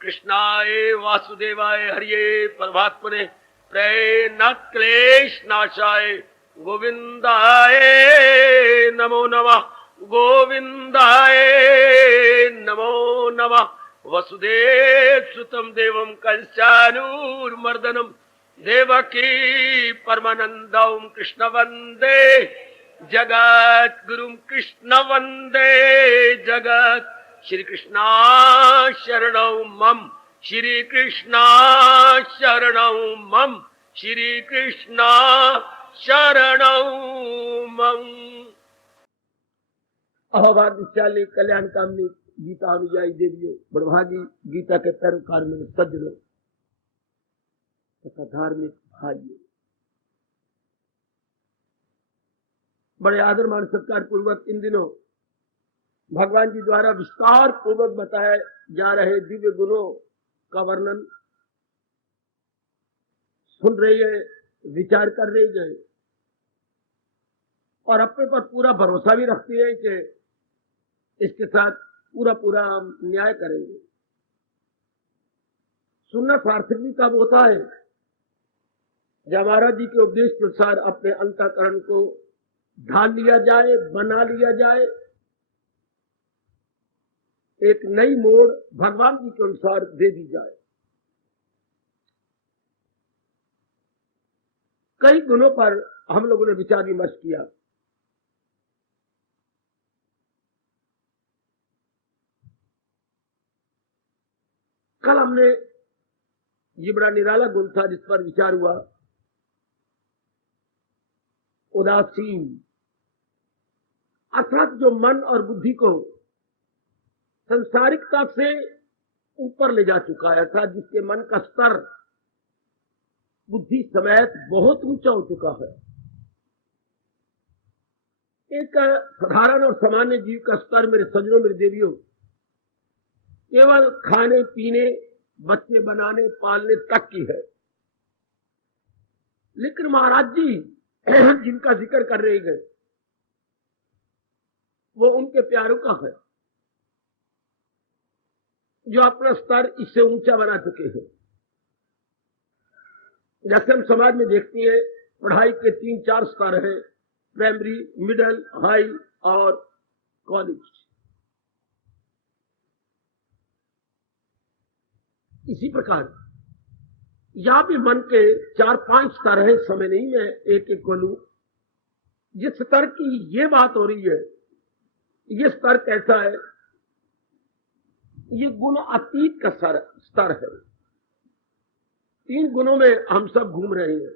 कृष्णाय वासुदेवाय हरिये परमात्मने प्रेम क्लेश नाशाय गोविंदाय नमो नमः। गोविंदाय नमो नमः। वसुदेव सुतम देवम कंसानूरमर्दनम देवकी परमानंदम कृष्ण वंदे जगत गुरुम कृष्ण वंदे जगत। श्री कृष्णा शरणौ मम श्री कृष्णा शरणौ मम श्री कृष्णा शरणौ मम। अहोभाग्यशाली कल्याण कामनी गीता अनुयायी देवियों, बड़भागी गीता के पैरोकार में सज्जनों तथा धार्मिक भाइयों, बड़े आदर मान सत्कार पूर्वक इन दिनों भगवान जी द्वारा विस्तार पूर्वक बताए जा रहे दिव्य गुणों का वर्णन सुन रहे हैं, विचार कर रहे हैं और अपने पर पूरा भरोसा भी रखते हैं कि इसके साथ पूरा हम न्याय करेंगे। सुनना सार्थक भी कब होता है जब महाराज जी के उपदेश के अनुसार अपने अंतःकरण को ढाल लिया जाए, बना लिया जाए, एक नई मोड़ भगवान जी के अनुसार दे दी जाए। कई गुणों पर हम लोगों ने विचार विमर्श किया। कल हमने ये बड़ा निराला गुण था जिस पर विचार हुआ, उदासीन, अर्थात जो मन और बुद्धि को संसारिकता से ऊपर ले जा चुका है, अर्थात जिसके मन का स्तर बुद्धि समेत बहुत ऊंचा हो चुका है। एक साधारण और सामान्य जीव का स्तर मेरे सज्जनों, मेरे देवियों, केवल खाने पीने, बच्चे बनाने पालने तक की है। लेकिन महाराज जी जिनका जिक्र कर रहे हैं वो उनके प्यारों का है जो अपना स्तर इससे ऊंचा बना चुके हैं। जैसे हम समाज में देखते हैं, पढ़ाई के 3-4 स्तर हैं, प्राइमरी, मिडिल, हाई और कॉलेज। इसी प्रकार यहां भी मन के 4-5 स्तर हैं। समय नहीं मैं एक एक बोलूं। जिस स्तर की ये बात हो रही है, ये स्तर कैसा है? ये गुण अतीत का स्तर है। 3 गुणों में हम सब घूम रहे हैं।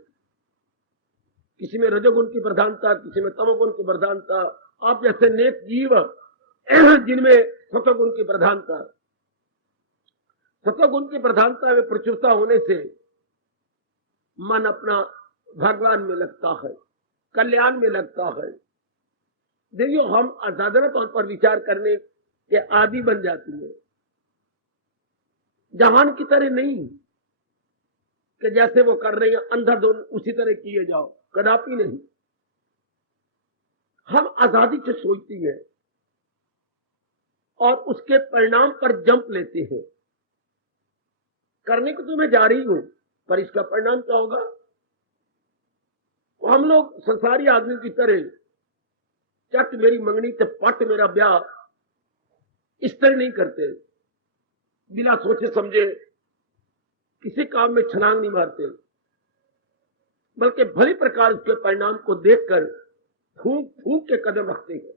किसी में रजोगुण की प्रधानता, किसी में तमोगुण की प्रधानता। आप जैसे नेक जीव जिनमें सत्वगुण की प्रधानता, सत्वगुण की प्रधानता में प्रचुरता होने से मन अपना भगवान में लगता है, कल्याण में लगता है। देखिए, हम असाधारण तौर पर विचार करने के आदि बन जाती है। जहान की तरह नहीं कि जैसे वो कर रहे हैं अंधाधुन उसी तरह किए जाओ, कदापि नहीं। हम आजादी से सोचती है और उसके परिणाम पर जंप लेते हैं। करने को तो मैं जा रही हूं, पर इसका परिणाम क्या होगा? तो हम लोग संसारी आदमी की तरह चट मेरी मंगनी से पट मेरा ब्याह इस तरह नहीं करते। बिना सोचे समझे किसी काम में छलांग नहीं मारते, बल्कि भली प्रकार उसके परिणाम को देखकर फूंक फूंक के कदम रखते हैं।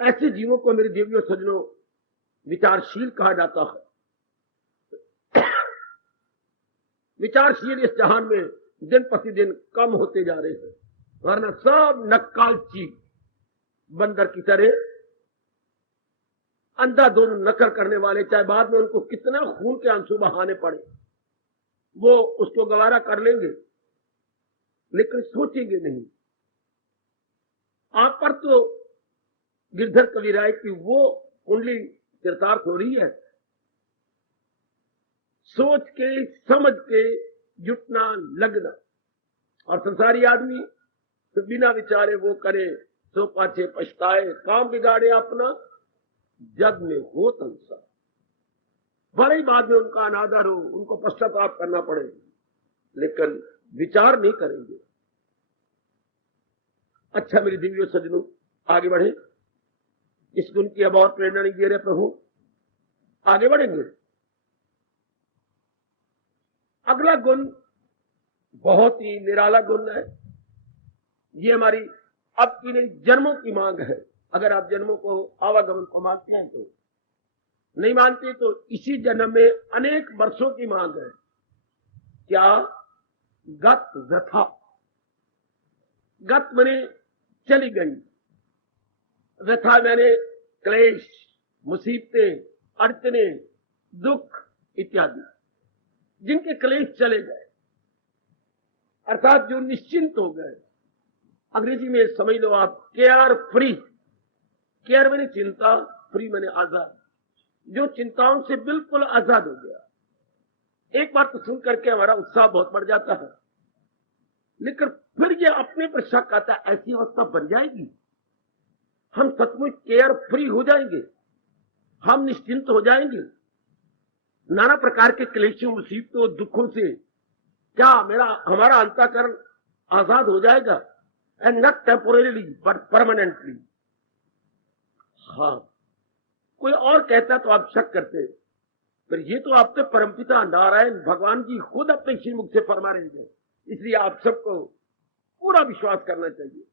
ऐसे जीवों को मेरे देवियों सज्जनों विचारशील कहा जाता है। विचारशील इस जहान में दिन प्रतिदिन कम होते जा रहे हैं, वरना सब नक्कालची बंदर की तरह अंधाधुन नकल करने वाले, चाहे बाद में उनको कितना खून के आंसू बहाने पड़े, वो उसको गवारा कर लेंगे, लेकिन सोचेंगे नहीं। आप पर तो गिरधर कविराय की वो कुंडली चरितार्थ हो रही है। सोच के समझ के जुटना, लगना। और संसारी आदमी तो बिना विचारे वो करे सो पाछे पछताए, काम बिगाड़े अपना, जग में हो संसार। ही बाद में उनका अनादर हो, उनको पश्चाताप करना पड़े, लेकिन विचार नहीं करेंगे। अच्छा मेरे दिव्य सज्जनों, आगे बढ़े। इस गुण की अब और प्रेरणा नहीं दे रहे प्रभु, आगे बढ़ेंगे। अगला गुण बहुत ही निराला गुण है। ये हमारी अब की नहीं, जन्मों की मांग है। अगर आप जन्मों को, आवागमन को मानते हैं तो, नहीं मानते तो इसी जन्म में अनेक वर्षों की मांग है। क्या? गत व्यथा। गत मैंने चली गई, व्यथा मैंने क्लेश, मुसीबतें, अड़चने, दुख इत्यादि, जिनके क्लेश चले गए, अर्थात जो निश्चिंत हो गए। अंग्रेजी में समझ लो आप, केयर फ्री। केयर मैंने चिंता, फ्री मैंने आजाद, जो चिंताओं से बिल्कुल आजाद हो गया। एक बार तो सुन करके हमारा उत्साह बहुत बढ़ जाता है, लेकिन फिर ये अपने पर शक आता है, ऐसी अवस्था बन जाएगी, हम सचमुच केयर फ्री हो जाएंगे, हम निश्चिंत हो जाएंगे नाना प्रकार के क्लेशों, मुसीबतों, दुखों से? क्या हमारा अंतःकरण आजाद हो जाएगा? And not temporarily but permanently. हाँ, कोई और कहता तो आप शक करते, पर ये तो आपके परमपिता नारायण भगवान जी खुद अपने श्रीमुख से फरमा रहे हैं। इसलिए आप सबको पूरा विश्वास करना चाहिए,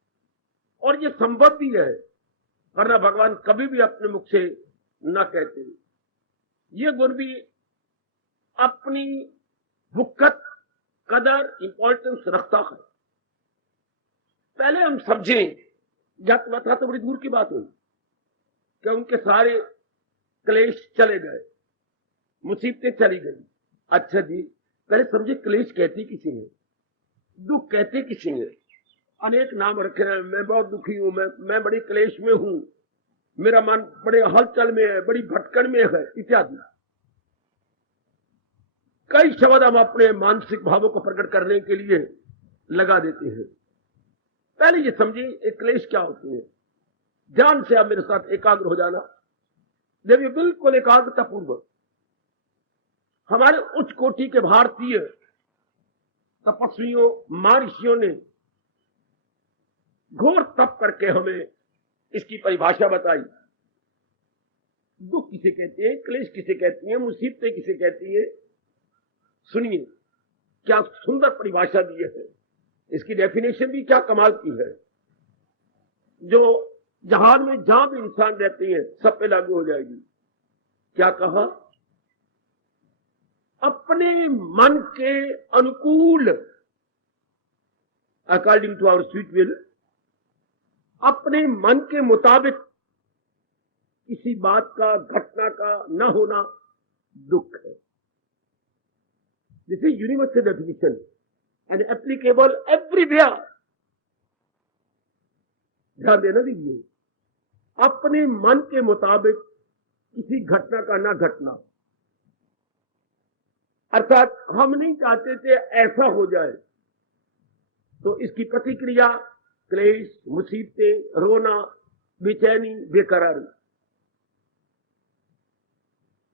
और ये संभव भी है, वरना भगवान कभी भी अपने मुख से न कहते। ये गुण भी अपनी भुक्कत, कदर, इंपॉर्टेंस रखता है। पहले हम समझें, जब व्यथा तो बड़ी दूर की बात हुई कि उनके सारे क्लेश चले गए, मुसीबतें चली गई। अच्छा जी, पहले समझे क्लेश कहते किसी ने, दुख कहते किसी ने। अनेक नाम रखे हैं, मैं बहुत दुखी हूं, मैं बड़ी क्लेश में हूं, मेरा मन बड़े हलचल में है, बड़ी भटकन में है इत्यादि। कई शब्द हम अपने मानसिक भावों को प्रकट करने के लिए लगा देते हैं। पहले ये समझिए एक क्लेश क्या होती है। ध्यान से आप मेरे साथ एकाग्र हो जाना। जब ये बिल्कुल एकाग्रता पूर्वक, हमारे उच्च कोटि के भारतीय तपस्वियों, महर्षियों ने घोर तप करके हमें इसकी परिभाषा बताई। दुख किसे कहते हैं, क्लेश किसे कहती है, मुसीबतें किसे कहती है। सुनिए क्या सुंदर परिभाषा दी है, इसकी डेफिनेशन भी क्या कमाल की है, जो जहान में जहां भी इंसान रहते हैं सब पे लागू हो जाएगी। क्या कहा? अपने मन के अनुकूल, according to our sweet will, अपने मन के मुताबिक किसी बात का, घटना का न होना दुख है। This is universal definition and applicable everywhere. ध्यान देना दीजिए, अपने मन के मुताबिक किसी घटना का न घटना, अर्थात हम नहीं चाहते थे ऐसा हो जाए, तो इसकी प्रतिक्रिया क्लेश, मुसीबतें, रोना, बेचैनी, बेकरारी।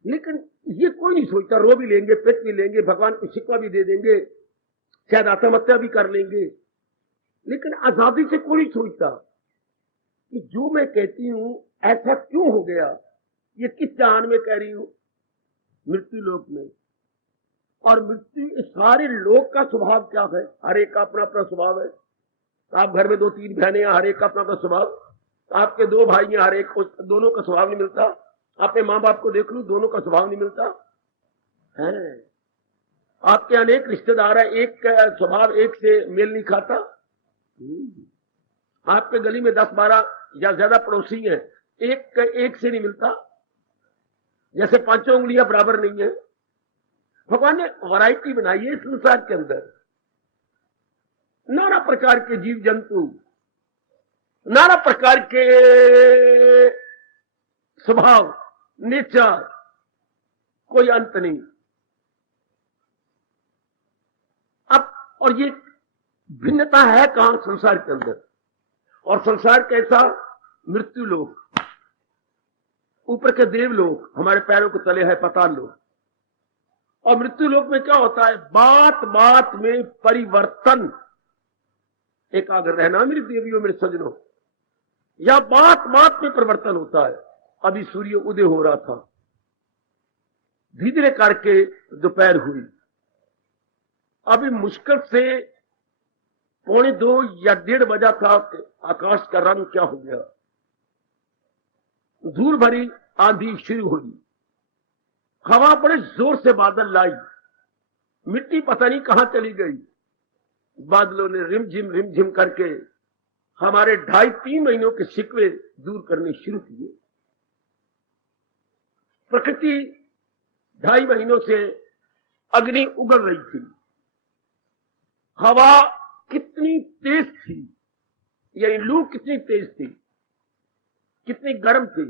लेकिन ये कोई नहीं सोचता, रो भी लेंगे, पेट भी लेंगे, भगवान को शिकवा भी दे देंगे, शायद आत्महत्या भी कर लेंगे, लेकिन आजादी से कोई सोचता कि जो मैं कहती हूं ऐसा क्यों हो गया, ये किस जहान में कह रही हूं, मृत्यु लोक में। और मृत्यु, इस सारे लोक का स्वभाव क्या है? हर एक का अपना अपना स्वभाव है। आप घर में 2-3 बहनें हैं, हर एक का अपना अपना स्वभाव। आपके 2 भाई हैं, हर एक को दोनों का स्वभाव नहीं मिलता। अपने माँ बाप को देख लो, दोनों का स्वभाव नहीं मिलता है। आपके अनेक रिश्तेदार हैं, एक का स्वभाव एक से मेल नहीं खाता। आपके गली में 10-12 या ज्यादा पड़ोसी हैं, एक से नहीं मिलता, जैसे 5 उंगलियां बराबर नहीं है। भगवान ने वैरायटी बनाई है इस संसार के अंदर। नाना प्रकार के जीव जंतु, नाना प्रकार के स्वभाव, नेचर, कोई अंत नहीं। अब और ये भिन्नता है कहां? संसार के अंदर। और संसार कैसा? मृत्यु लोक, ऊपर के देव लोक, हमारे पैरों के तले है पाताल लोक। और मृत्यु लोक में क्या होता है, बात बात में परिवर्तन। एकाग्र रहना मेरी देवियों, मेरे सज्जनों, या बात बात में परिवर्तन होता है। अभी सूर्य उदय हो रहा था, धीरे धीरे करके दोपहर हुई, अभी मुश्किल से 1:45 या 1:30 बजा था। आकाश का रंग क्या हो गया, धूल भरी आंधी शुरू हुई, हवा बड़े जोर से बादल लाई, मिट्टी पता नहीं कहां चली गई। बादलों ने रिमझिम करके हमारे 2.5-3 महीनों के शिकवे दूर करने शुरू किए। प्रकृति 2.5 महीनों से अग्नि उगल रही थी। हवा कितनी तेज थी, यानी लू कितनी तेज थी, कितनी गर्म थी,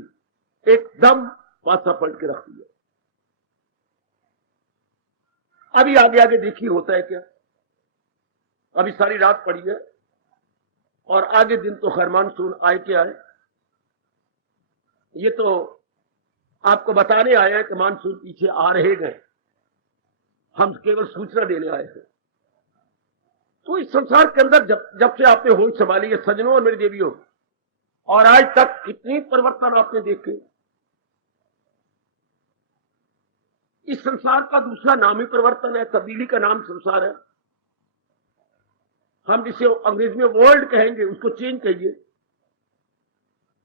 एकदम पासा पलट के रख दिया। अभी आगे आगे देखिए होता है क्या। अभी सारी रात पड़ी है और आगे दिन तो खैर मानसून आए के आए। ये तो आपको बताने आए हैं कि मानसून पीछे आ रहे गए, हम केवल सूचना देने आए हैं। तो इस संसार के अंदर जब से आपने होश संभाली है सज्जनों और मेरी देवियों, और आज तक कितनी परिवर्तन आपने देखे। इस संसार का दूसरा नाम ही परिवर्तन है, तब्दीली का नाम संसार है। हम जिसे अंग्रेजी में वर्ल्ड कहेंगे उसको चेंज कहिए।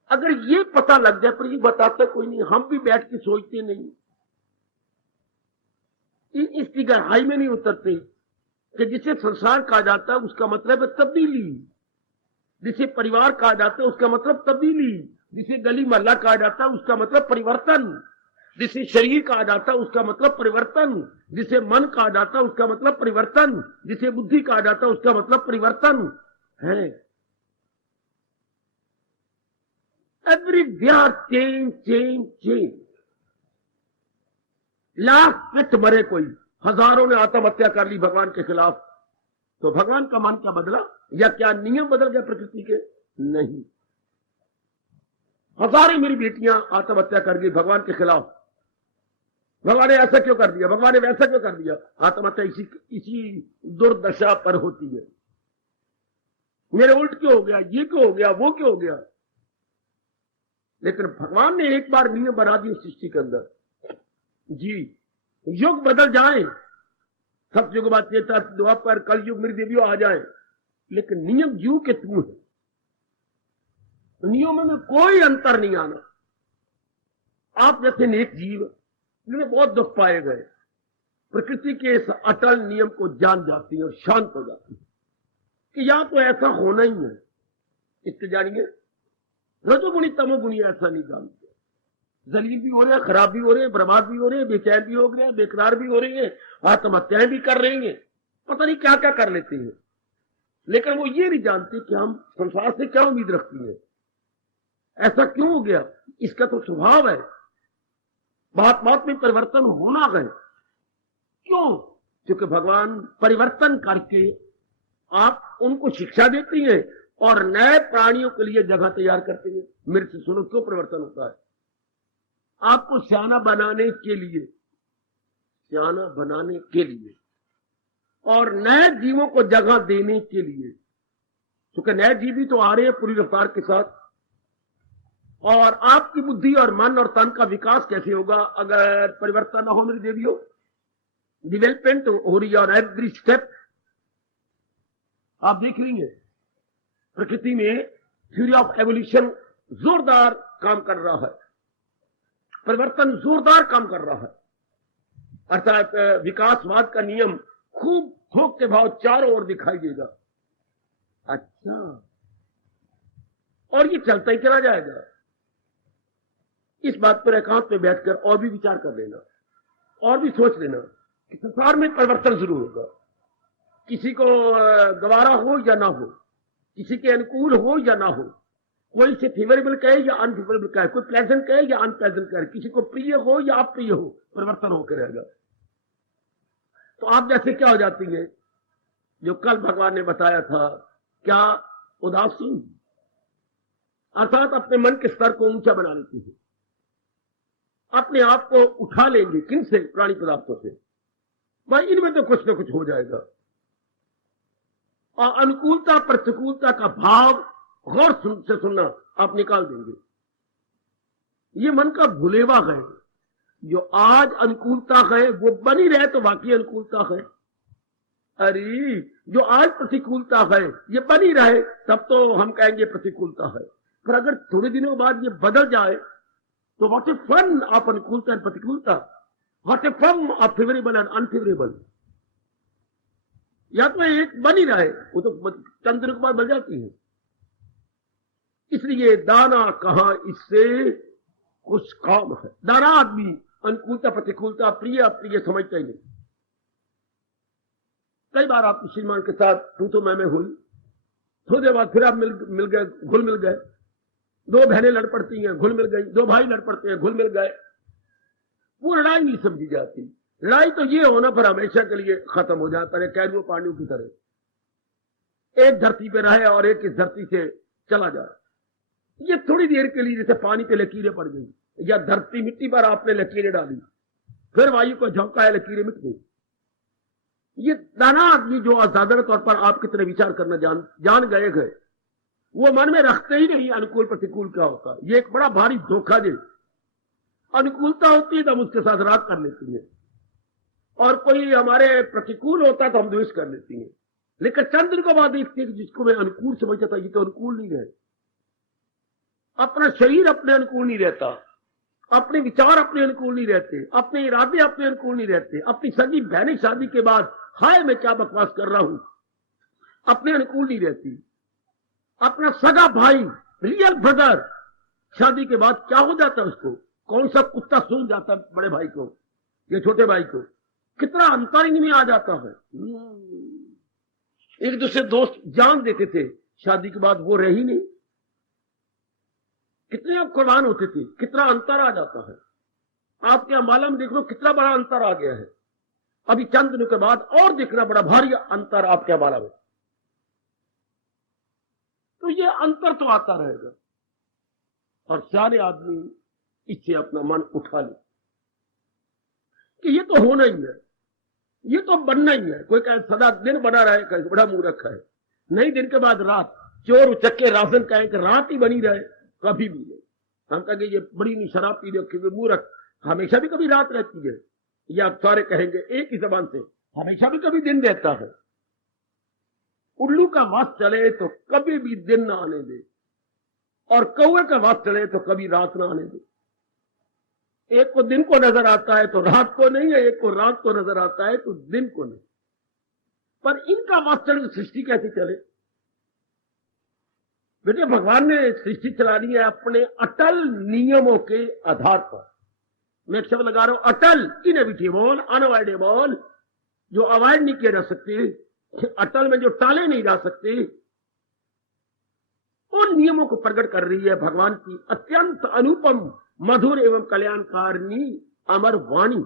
अगर ये पता लग जाए, पर ये बताता कोई नहीं, हम भी बैठ के सोचते नहीं, इसकी गहराई में नहीं उतरते कि जिसे संसार कहा जाता है उसका मतलब है तब्दीली, जिसे परिवार कहा जाता है उसका मतलब तब्दीली, जिसे गली मोहल्ला कहा जाता है उसका मतलब परिवर्तन, जिसे शरीर कहा जाता है उसका मतलब परिवर्तन, जिसे मन कहा जाता है उसका मतलब परिवर्तन, जिसे बुद्धि कहा जाता है उसका मतलब परिवर्तन है। Everywhere change change change. लाख पिट मरे कोई, हजारों ने आत्महत्या कर ली भगवान के खिलाफ, तो भगवान का मन क्या बदला, या क्या नियम बदल गए प्रकृति के? नहीं। हजारों मेरी बेटियां आत्महत्या कर गई भगवान के खिलाफ। भगवान ने ऐसा क्यों कर दिया, भगवान ने वैसा क्यों कर दिया? आत्महत्या इसी दुर्दशा पर होती है। मेरे उल्ट क्यों हो गया, ये क्यों हो गया, वो क्यों हो गया? लेकिन भगवान ने एक बार नियम बना दिए सृष्टि के अंदर। जी, युग बदल जाए, सतयुग बाद त्रेता द्वापर कल युग मेरी देवियों आ जाए, लेकिन नियम जू के तू है। नियमों में कोई अंतर नहीं आना। आप जैसे नेक जीव जिन्हें बहुत दुख पाए गए, प्रकृति के इस अटल नियम को जान जाती है और शांत हो जाती है कि या तो ऐसा होना ही है। इसके जानिए, रजोगुणी तमोगुणी ऐसा नहीं जानते। जलील भी हो रहे हैं, खराब भी हो रहे हैं, बर्बाद भी हो रहे हैं, बेचैन भी हो गए हैं, बेकरार भी हो रही है, आत्महत्याएं भी कर रही हैं, पता नहीं क्या क्या कर लेते हैं। लेकिन वो ये नहीं जानते कि हम संसार से क्या उम्मीद रखती है, ऐसा क्यों हो गया। इसका तो स्वभाव है, बात बात में परिवर्तन होना है। क्यों? क्योंकि भगवान परिवर्तन करके आप उनको शिक्षा देती हैं और नए प्राणियों के लिए जगह तैयार करते हैं। मेरे से सुनो, क्यों परिवर्तन होता है? आपको सियाना बनाने के लिए, सियाना बनाने के लिए और नए जीवों को जगह देने के लिए, क्योंकि नए जीव भी तो आ रहे हैं पूरी रफ्तार के साथ। और आपकी बुद्धि और मन और तन का विकास कैसे होगा अगर परिवर्तन ना हो मेरी देवियों? डेवलपमेंट हो रही है और एवरी स्टेप आप देख लेंगे प्रकृति में थ्योरी ऑफ एवोल्यूशन जोरदार काम कर रहा है, परिवर्तन जोरदार काम कर रहा है। अर्थात विकासवाद का नियम खूब थोक के भाव चारों ओर दिखाई देगा। अच्छा, और ये चलता ही चला जाएगा। इस बात पर एकांत में बैठकर और भी विचार कर लेना और भी सोच लेना कि संसार में परिवर्तन शुरू होगा। किसी को गवारा हो या ना हो, किसी के अनुकूल हो या ना हो, कोई इसे फेवरेबल कहे या अनफेवरेबल कहे, कोई प्लेजेंट कहे या अनप्लेजेंट कहे, किसी को प्रिय हो या अप्रिय हो, परिवर्तन होकर रहेगा। तो आप जैसे क्या हो जाती है, जो कल भगवान ने बताया था, क्या उदासीन, अर्थात अपने मन के स्तर को ऊंचा बना लेती है, अपने आप को उठा लेंगे। किन से? प्राणी पदार्थों से। भाई इनमें तो कुछ ना कुछ हो जाएगा। और अनुकूलता प्रतिकूलता का भाव गौर से सुनना, आप निकाल देंगे। ये मन का भुलेवा है। जो आज अनुकूलता है वो बनी रहे तो बाकी अनुकूलता है। अरे जो आज प्रतिकूलता है ये बनी रहे तब तो हम कहेंगे प्रतिकूलता है। पर अगर थोड़े दिनों बाद ये बदल जाए तो व्हाट ए फन ऑफ अनुकूलता एंड प्रतिकूलता, what a fun of favourable and unfavourable. या तो एक बनी रहे, वो तो चंद दिनों के बाद बदल जाती है। इसलिए दाना कहां इससे कुछ काम है। दाना आदमी अनुकूलता प्रतिकूलता प्रिय अप्रिय समझता ही नहीं। कई बार आप श्रीमान के साथ तू मैं हुई, थोड़ी देर बाद फिर आप मिल गए, घुल मिल गए। दो बहनें लड़ पड़ती हैं, घुल मिल गई। दो भाई लड़ पड़ते हैं, घुल मिल गए। वो लड़ाई नहीं समझी जाती। लड़ाई तो ये होना पर हमेशा के लिए खत्म हो जाता है, कैदियों पांडियों की तरह। एक धरती पे रहे और एक इस धरती से चला जाए। ये थोड़ी देर के लिए जैसे पानी पे लकीरें पड़ गई, या धरती मिट्टी पर आपने लकीरें डाली, फिर वायु को झोंका है, लकीरें मिट गई। ये दाना आदमी जो असाधारण तौर पर आपकी तरह विचार करना जान गए गए, वो मन में रखते ही नहीं अनुकूल प्रतिकूल क्या होता है। ये एक बड़ा भारी धोखा दे। अनुकूलता होती है तो हम उसके साथ राग कर लेती हैं, और कोई हमारे प्रतिकूल होता है तो हम द्वेष कर लेती हैं। लेकिन चंद दिन के बाद देखते हैं कि जिसको मैं अनुकूल समझता था ये तो अनुकूल नहीं रहे। अपना शरीर अपने अनुकूल नहीं रहता, अपने विचार अपने अनुकूल नहीं रहते, अपने इरादे अपने अनुकूल नहीं रहते। अपनी सगी बहनें शादी के बाद हाय मैं क्या बकवास कर रहा हूं, अपने अनुकूल नहीं रहती। अपना सगा भाई रियल ब्रदर शादी के बाद क्या हो जाता है, उसको कौन सा कुत्ता सूंघ जाता है बड़े भाई को या छोटे भाई को। कितना अंतर इनमें आ जाता है। एक दूसरे दोस्त जान देते थे, शादी के बाद वो रही नहीं। कितने आप कुर्बान होते थे, कितना अंतर आ जाता है। आपके अमाला में देख लो कितना बड़ा अंतर आ गया है। अभी चंद दिनों के बाद और देखना बड़ा भारी अंतर आपके अमाला में। तो ये अंतर तो आता रहेगा, और सारे आदमी इससे अपना मन उठा ले कि ये तो होना ही है, ये तो बनना ही है। कोई कहे सदा दिन बना रहे, कहे बड़ा मुंह रखा है। नहीं, दिन के बाद रात। चोर उचक्के राशन कहें कि रात ही बनी रहे, कभी भी नहीं। हम कहेंगे ये बड़ी नहीं शराब पी रखी हुई मुंह रख, हमेशा भी कभी रात रहती है। या आप सारे कहेंगे एक ही जबान से, हमेशा भी कभी दिन रहता है। उल्लू का वास चले तो कभी भी दिन ना आने दे, और कौवे का वास चले तो कभी रात ना आने दे। एक को दिन को नजर आता है तो रात को नहीं है, एक को रात को नजर आता है तो दिन को नहीं। पर इनका वास चले तो सृष्टि कैसे चले? बेटे भगवान ने सृष्टि चला दी है अपने अटल नियमों के आधार पर। मैं एक शब्द लगा रहा हूं, अटल, इनएविटेबल, अनअवॉइडेबल, जो अवॉइड नहीं किया जा सकते, अटल में जो टाले नहीं जा सकते, उन नियमों को प्रकट कर रही है भगवान की अत्यंत अनुपम मधुर एवं कल्याणकारिणी अमर वाणी।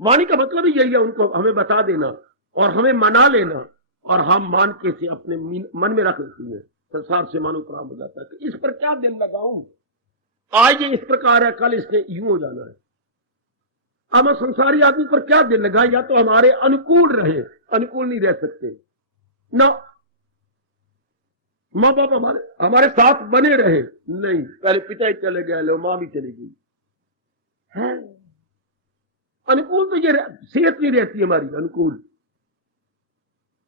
वाणी का मतलब ही यही है, उनको हमें बता देना और हमें मना लेना, और हम मान के से अपने मन में रख लेती हैं। संसार से मानो प्राप्त हो जाता है कि इस पर क्या दिल लगाऊं, आज ये इस प्रकार है, कल इसने यूं हो जाना है। हम संसारी आदमी पर क्या दिल लगाए, या तो हमारे अनुकूल रहे, अनुकूल नहीं रह सकते ना। माँ बाप हमारे साथ बने रहे, नहीं, पहले पिता ही चले गए, लो माँ भी चली गई है। अनुकूल तो ये सेहत नहीं रहती हमारी अनुकूल,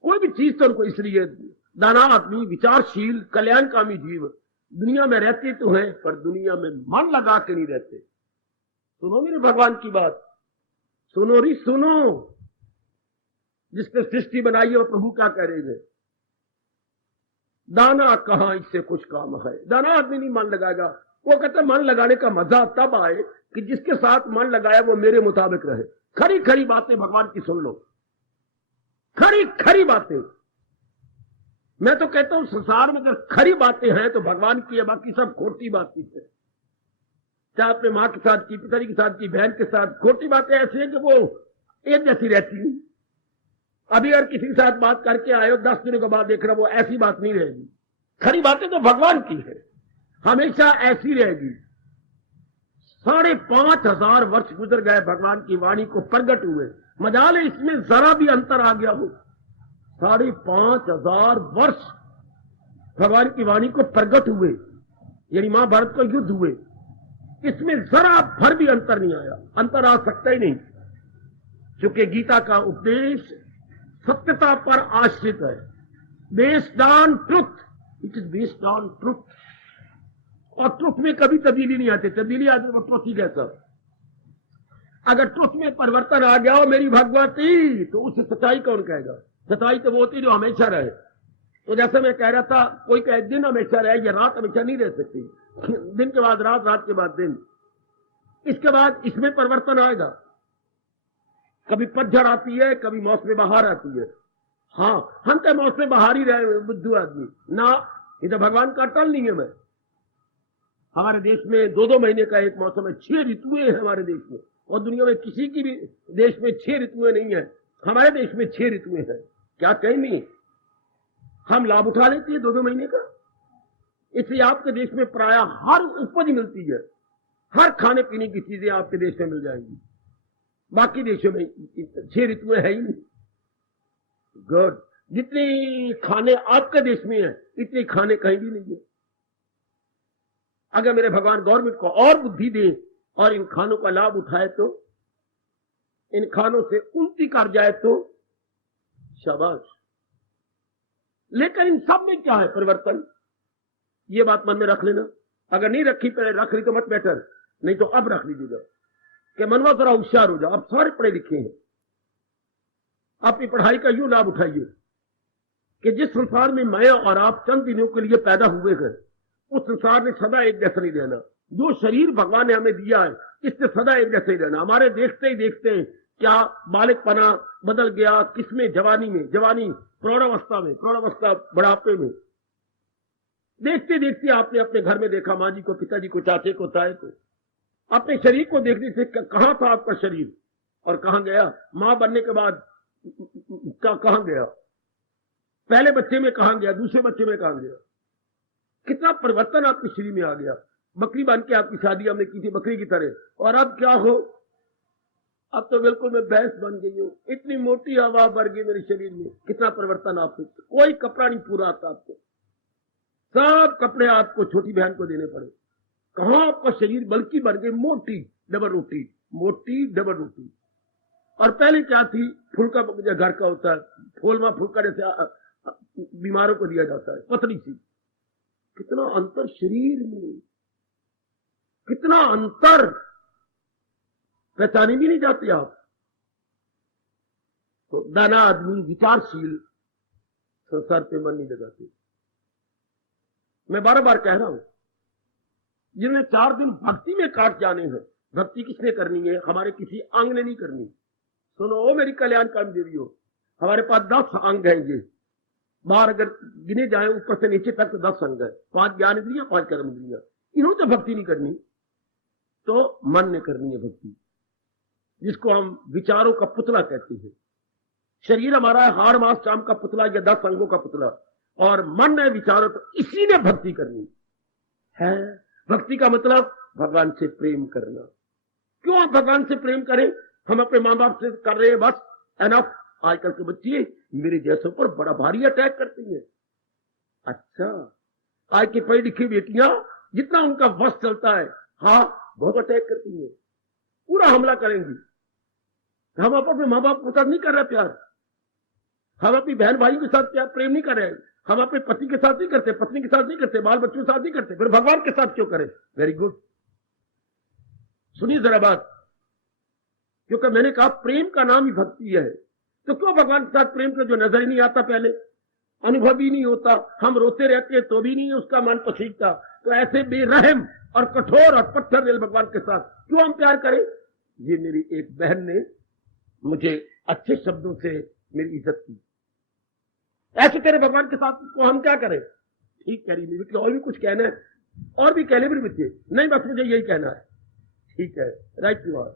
कोई भी चीज तो उनको। इसलिए दाना आदमी, विचारशील, कल्याणकामी जीव दुनिया में रहते तो है, पर दुनिया में मन लगा के नहीं रहते। सुनो मेरे भगवान की बात, सुनो री सुनो। जिसने सृष्टि बनाई है वो प्रभु क्या कह रहे हैं, दाना कहां इससे कुछ काम है। दाना आदमी नहीं मन लगाएगा। वो कहता है मन लगाने का मजा तब आए कि जिसके साथ मन लगाया वो मेरे मुताबिक रहे। खरी खरी बातें भगवान की सुन लो, खरी खरी बातें। मैं तो कहता हूं संसार में अगर खरी बातें हैं तो भगवान की है, बाकी सब खोटी बातें है। चाहे अपने मां के साथ की, पिताजी के साथ की, बहन के साथ, खोटी बातें ऐसी हैं कि वो एक जैसी रहती है। अभी अगर किसी के साथ बात करके आए हो, 10 दिनों के बाद देख रहा वो ऐसी बात नहीं रहेगी। खरी बातें तो भगवान की है, हमेशा ऐसी रहेगी। 5,500 वर्ष गुजर गए भगवान की वाणी को प्रगट हुए। मजाल है इसमें जरा भी अंतर आ गया हो। 5,500 वर्ष भगवान की वाणी को प्रगट हुए, यानी महाभारत का युद्ध हुए, इसमें जरा भर भी अंतर नहीं आया। अंतर आ सकता ही नहीं, क्योंकि गीता का उपदेश सत्यता पर आश्रित है, based on truth. It is based on truth, और ट्रुथ में कभी तब्दीली नहीं आती। तब्दीली आती तो ट्रुथ ही कैसा। अगर ट्रुथ में परिवर्तन आ गया हो मेरी भगवती, तो उसे सच्चाई कौन कहेगा? सच्चाई तो वो होती जो हमेशा रहे। तो जैसे मैं कह रहा था, कोई कहे दिन हमेशा रहे, ये रात हमेशा नहीं रह सकती। दिन के बाद रात, रात के बाद दिन, इसके बाद इसमें परिवर्तन आएगा। कभी पतझड़ आती है, कभी मौसम बहार आती है। हाँ, हम तो मौसम बहार ही रहे बुद्धू आदमी ना, ये तो भगवान का अटल नियम है। हमारे देश में 2-2 महीने का एक मौसम है। 6 ऋतुएं हैं हमारे देश में, और दुनिया में किसी की भी देश में 6 ऋतुएं नहीं है। हमारे देश में 6 ऋतुएं हैं। क्या कहीं नहीं, हम लाभ उठा लेते हैं 2-2 महीने का। इसलिए आपके देश में प्राय हर उपज मिलती है, हर खाने पीने की चीजें आपके देश में मिल जाएंगी। बाकी देशों में 6 ऋतुएं है ही नहीं। गुड, जितनी खाने आपके देश में है, इतनी खाने कहीं भी नहीं है। अगर मेरे भगवान गवर्नमेंट को और बुद्धि दे और इन खानों का लाभ उठाए, तो इन खानों से उन्नति कर जाए तो शाबाश। लेकिन इन सब में क्या है परिवर्तन, ये बात मन में रख लेना। अगर नहीं रखी, पहले रख ली तो मत बेटर, नहीं तो अब रख लीजिएगा कि मनवा जरा होशियार हो जाओ। अब सारे पढ़े लिखे हैं, अपनी पढ़ाई का यूं लाभ उठाइए कि जिस संसार में मैं और आप चंद दिनों के लिए पैदा हुए हैं, उस संसार ने सदा एक जैसा नहीं रहना। जो शरीर भगवान ने हमें दिया है, इससे सदा एक जैसा ही रहना। हमारे देखते ही देखते क्या बालिकपना बदल गया, किसमें जवानी में, जवानी प्रौढ़ावस्था में, प्रौढ़ावस्था बुढ़ापे में। देखते देखते आपने अपने घर में देखा माँ जी को, पिताजी को, चाचे को, ताए को। अपने शरीर को देखने से कहां था आपका शरीर और कहां गया? मां बनने के बाद कहां गया? पहले बच्चे में कहां गया? दूसरे बच्चे में कहां गया? कितना परिवर्तन आपके शरीर में आ गया। बकरी बन के आपकी शादी हमने की थी बकरी की तरह, और अब क्या हो? अब तो बिल्कुल मैं भैंस बन गई हूं। इतनी मोटी हवा भर गई मेरे शरीर में। कितना परिवर्तन आपको। कोई कपड़ा नहीं पूरा आता आपको, सब कपड़े आपको छोटी बहन को देने पड़े। कहां आपका शरीर बल्कि बन गई मोटी डबल रोटी, मोटी डबल रोटी। और पहले क्या थी? फुलका घर का होता है, फोलमा फुलका जैसे बीमारों को दिया जाता है, पतली सी। कितना अंतर शरीर में, कितना अंतर, पहचाने भी नहीं जाते आप। तो दाना आदमी विचारशील संसार पे मन नहीं लगाते। मैं बार बार कह रहा हूं, जिन्हें 4 दिन भक्ति में काट जाने हैं, भक्ति किसने करनी है? हमारे किसी अंग ने नहीं करनी। सुनो ओ मेरी कल्याणकारी देवी हो, हमारे पास 10 अंग हैं। ये बाहर अगर गिने जाए ऊपर से नीचे तक तो 10 अंग है। 5 ज्ञान इंद्रियां, 5 कर्म इंद्रियां। इन्होंने तो भक्ति नहीं करनी, तो मन ने करनी है भक्ति, जिसको हम विचारों का पुतला कहते हैं। शरीर हमारा हाड़ मांस चाम का पुतला या 10 अंगों का पुतला, और मन है विचारों को, इसी ने भक्ति करनी है। भक्ति का मतलब भगवान से प्रेम करना। क्यों आप भगवान से प्रेम करें? हम अपने मां बाप से कर रहे हैं, बस एनफ। आजकल के बच्चे मेरे जैसों पर बड़ा भारी अटैक करती हैं। अच्छा, आज की पढ़ी लिखी बेटियां जितना उनका वश चलता है, हाँ बहुत अटैक करती हैं, पूरा हमला करेंगी। हम अपने माँ बाप के साथ नहीं कर रहे प्यार, हम अपनी बहन भाई के साथ प्यार प्रेम नहीं कर रहे, हम अपने पति के साथ नहीं करते, पत्नी के साथ नहीं करते, बाल बच्चों के साथ नहीं करते, फिर भगवान के साथ क्यों करें? वेरी गुड, सुनिए जरा बात। क्योंकि मैंने कहा प्रेम का नाम ही भक्ति है। तो क्यों भगवान के साथ प्रेम का जो नजर ही नहीं आता, पहले अनुभव ही नहीं होता, हम रोते रहते तो भी नहीं उसका मन पसीजता, तो ऐसे बेरहम और कठोर और पत्थर दिल भगवान के साथ क्यों हम प्यार करें? ये मेरी एक बहन ने मुझे अच्छे शब्दों से मेरी इज्जत की। ऐसे तेरे भगवान के साथ को हम क्या करें? ठीक कह रही मेरी, और भी कुछ कहना है, और भी कहने भी बच्चे नहीं, बस मुझे यही कहना है। ठीक है, राइट यू आर।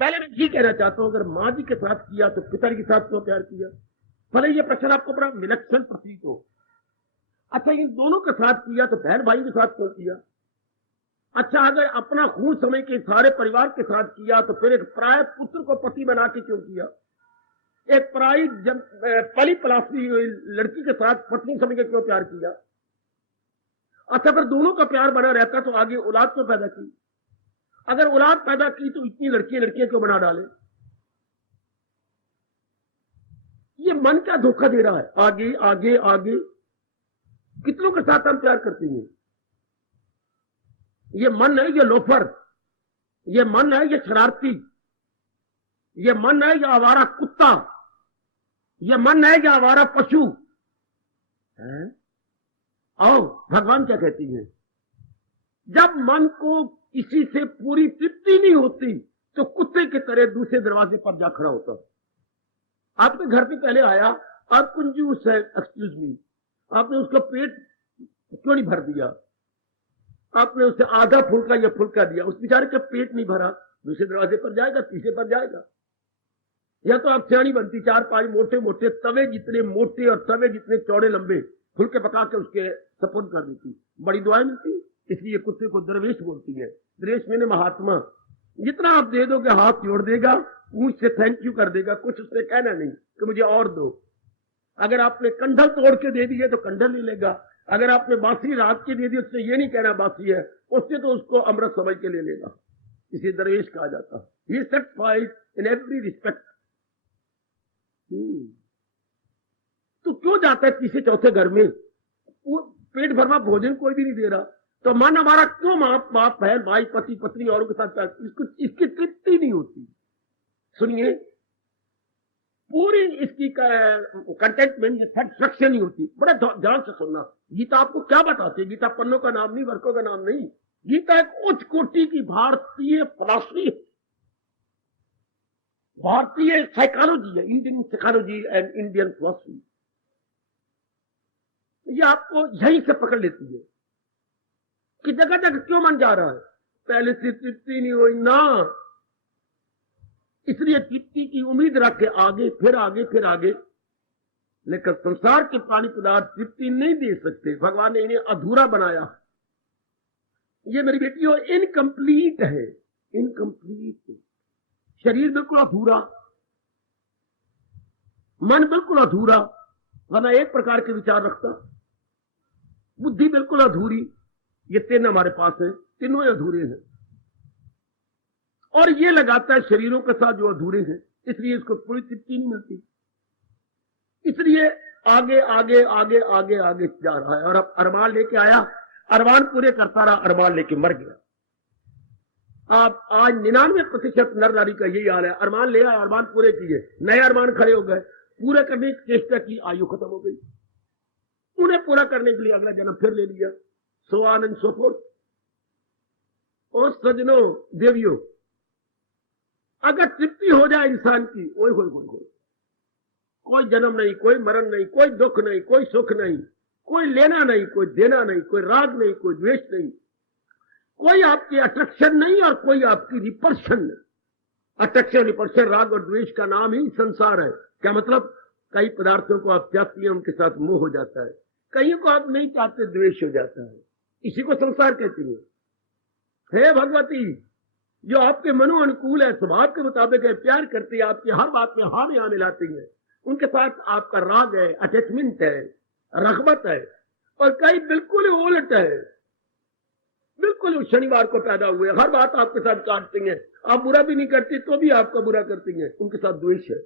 पहले मैं ये कहना चाहता हूं, अगर मां जी के साथ किया तो पिताजी के साथ क्यों प्यार किया? भले ये प्रश्न आपको बड़ा विलक्षण प्रतीत हो। अच्छा, इन दोनों के साथ किया तो बहन भाई के साथ क्यों किया? अच्छा, अगर अपना खून समय के सारे परिवार के साथ किया तो फिर एक पराय पुत्र को पति बना के क्यों किया? एक पराई जब पली पलासी लड़की के साथ पत्नी समझ के क्यों प्यार किया? अच्छा, फिर दोनों का प्यार बना रहता तो आगे औलाद क्यों पैदा की? अगर औलाद पैदा की तो इतनी लड़कियां क्यों बना डाले? ये मन क्या धोखा दे रहा है? आगे आगे आगे कितनों के साथ हम प्यार करते हैं? ये मन है, ये लोफर, ये मन है, ये शरारती, ये मन है, ये आवारा कुत्ता, ये मन है, ये आवारा पशु है? आओ, भगवान क्या कहती है? जब मन को किसी से पूरी तृप्ति नहीं होती तो कुत्ते की तरह दूसरे दरवाजे पर जा खड़ा होता। आपके घर पे पहले आया, आप कंजूस है, एक्सक्यूज मी, आपने उसका पेट क्यों नहीं भर दिया? आपने उसे आधा फुल्का या फुल्का दिया, उस बेचारे का पेट नहीं भरा, दूसरे दरवाजे पर जाएगा, तीसरे पर जाएगा। या तो आप सियाणी बनती, 4-5 मोटे मोटे तवे जितने मोटे और तवे जितने चौड़े लंबे फुल्के पका के उसके सपोर्ट कर देती, बड़ी दुआएं मिलती। इसलिए कुत्ते को दरवेश बोलती है। दरवेश मैंने महात्मा, जितना आप दे दोगे हाथ जोड़ देगा, पूंछ से थैंक यू कर देगा, कुछ उसने कहना नहीं कि मुझे और दो। अगर आपने कंडल तोड़ के दे दिए तो कंडल ले लेगा। अगर आपने बांसी रात की दे दी, उससे ये नहीं कहना बांसी है, उससे तो उसको अमृत समझ के ले लेगा। इसे दरवेश कहा जाता है। ये सेटिस्फाइड इन एवरी रिस्पेक्ट। तो क्यों जाता है तीसरे चौथे घर में? वो पेट भरवा भोजन कोई भी नहीं दे रहा, तो मन हमारा क्यों बाप बहन भाई पति पत्नी औरों के साथ इसकी तृप्ति नहीं होती। सुनिए, पूरी इसकी कंटेंटमेंट सेटिस्फैक्शन नहीं होती। बड़ा ध्यान से सुनना। गीता आपको क्या बताती है? गीता पन्नों का नाम नहीं, वर्कों का नाम नहीं। गीता एक उच्च कोटि की भारतीय फिलॉसफी, भारतीय साइकोलॉजी है, Indian psychology and Indian philosophy. ये आपको यहीं से पकड़ लेती है कि जगह जगह क्यों मन जा रहा है। पहले से तृप्ति नहीं हुई ना, इसलिए तृप्ति की उम्मीद रख के आगे फिर आगे फिर आगे। लेकिन संसार के प्राणी पदार्थ तृप्ति नहीं दे सकते। भगवान ने इन्हें अधूरा बनाया। ये मेरी बेटियों इनकम्प्लीट है, इनकम्प्लीट। शरीर बिल्कुल अधूरा, मन बिल्कुल अधूरा, वरना एक प्रकार के विचार रखता। बुद्धि बिल्कुल अधूरी। ये 3 हमारे पास है, तीनों अधूरे हैं। और ये लगाता है शरीरों के साथ जो अधूरे हैं, इसलिए इसको पूरी तृप्ति नहीं मिलती। इसलिए आगे आगे आगे आगे आगे जा रहा है। और अब अरमान लेके आया, अरमान पूरे करता रहा, अरमान लेके मर गया। आप आज 99% नर नारी का यही हाल है। अरमान ले आया, अरमान पूरे किए, नए अरमान खड़े हो गए, पूरे करने की चेष्टा की, आयु खत्म हो गई। उन्हें पूरा करने के लिए अगला जन्म फिर ले लिया, so on and so fourth. और सजनों देवियों, अगर तृप्ति हो जाए इंसान की, ओए होए होए होए, कोई जन्म नहीं, कोई मरण नहीं, कोई दुख नहीं, कोई सुख नहीं, कोई लेना नहीं, कोई देना नहीं, कोई राग नहीं, कोई द्वेष नहीं, कोई आपकी अट्रैक्शन नहीं और कोई आपकी रिपल्शन नहीं। अट्रैक्शन, रिपल्शन, राग और द्वेष का नाम ही संसार है। क्या मतलब? कई पदार्थों को आप चाहते हैं, उनके साथ मोह हो जाता है, कईयों को आप नहीं चाहते, द्वेष हो जाता है। इसी को संसार कहती है। हे भगवती, जो आपके मनो अनुकूल है, स्वभाव के मुताबिक है, प्यार करती है, आपकी हर बात में हाँ में हाँ मिलाती है, उनके साथ आपका राग है, अटैचमेंट है, रगबत है। और कई बिल्कुल उलट है, बिल्कुल शनिवार को पैदा हुए, हर बात आपके साथ काटती हैं, आप बुरा भी नहीं करती तो भी आपका बुरा करती हैं, उनके साथ द्वेष है।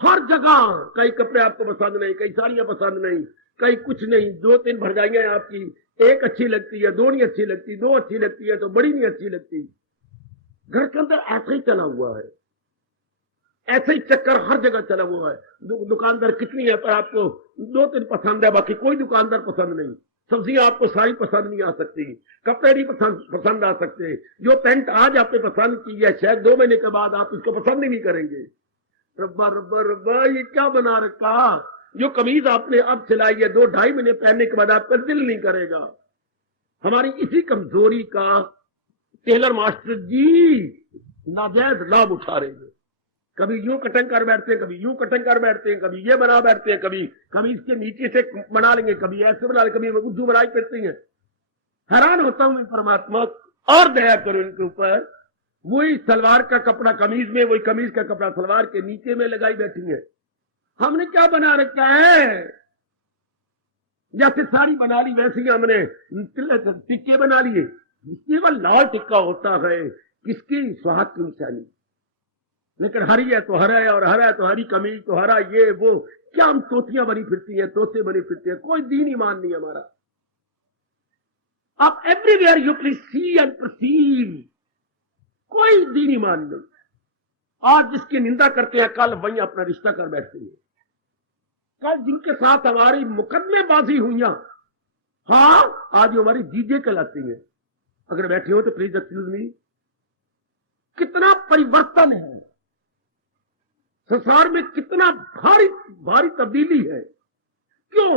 हर जगह कई कपड़े आपको पसंद नहीं, कई साड़ियां पसंद नहीं, कई कुछ नहीं, 2-3 भरजाइयां आपकी, एक अच्छी लगती है, 2 नहीं अच्छी लगती, 2 अच्छी लगती है तो बड़ी नहीं अच्छी लगती। घर के अंदर ऐसा ही चला हुआ है, ऐसे ही चक्कर हर जगह चला हुआ है। दुकानदार कितनी है पर आपको 2-3 पसंद है, बाकी कोई दुकानदार पसंद नहीं। सब्जियां आपको सारी पसंद नहीं आ सकती, कपड़े नहीं पसंद आ सकते। जो पैंट आज आपने पसंद की है, शायद 2 महीने के बाद आप इसको पसंद ही नहीं करेंगे। रब्बा रब्बा रब्बा, ये क्या बना रखा। जो कमीज आपने अब सिलाई है, 2-2.5 महीने पहनने के बाद आपका दिल नहीं करेगा। हमारी इसी कमजोरी का टेलर मास्टर जी नाजायज लाभ उठा रहे हैं। कभी यूं कटिंग कर बैठते हैं, कभी यूं कटिंग कर बैठते हैं, कभी ये बना बैठते हैं, कभी इसके नीचे से बना लेंगे, कभी ऐसे बना लेंगे, कभी उर्दू बनाई करते हैं। हैरान होता हूं मैं परमात्मा, और दया करो इनके ऊपर। वही सलवार का कपड़ा कमीज में, वही कमीज का कपड़ा सलवार के नीचे में लगाई बैठी है। हमने क्या बना रखा है? जैसे साड़ी बना ली वैसे ही हमने टिक्के बना लिए। केवल लाल टिक्का होता है किसकी? स्वाद की निशानी। लेकिन हरी है तो हरा है, और हरा है तो हरी कमीज तो हरा, ये वो क्या हम तोतियां बनी फिरती हैं, तोते बनी फिरते हैं। कोई दीन ईमान नहीं हमारा। आप everywhere you please see and perceive, कोई दीन ईमान नहीं। आज जिसकी निंदा करते हैं कल वही अपना रिश्ता कर बैठते हैं। कल जिनके साथ हमारी मुकदमेबाजी हुई, हाँ आज हमारी जीजे कहलाती हैं। अगर बैठे हो तो प्लीज एक्सक्यूज मी। कितना परिवर्तन है संसार में, कितना भारी भारी तब्दीली है। क्यों?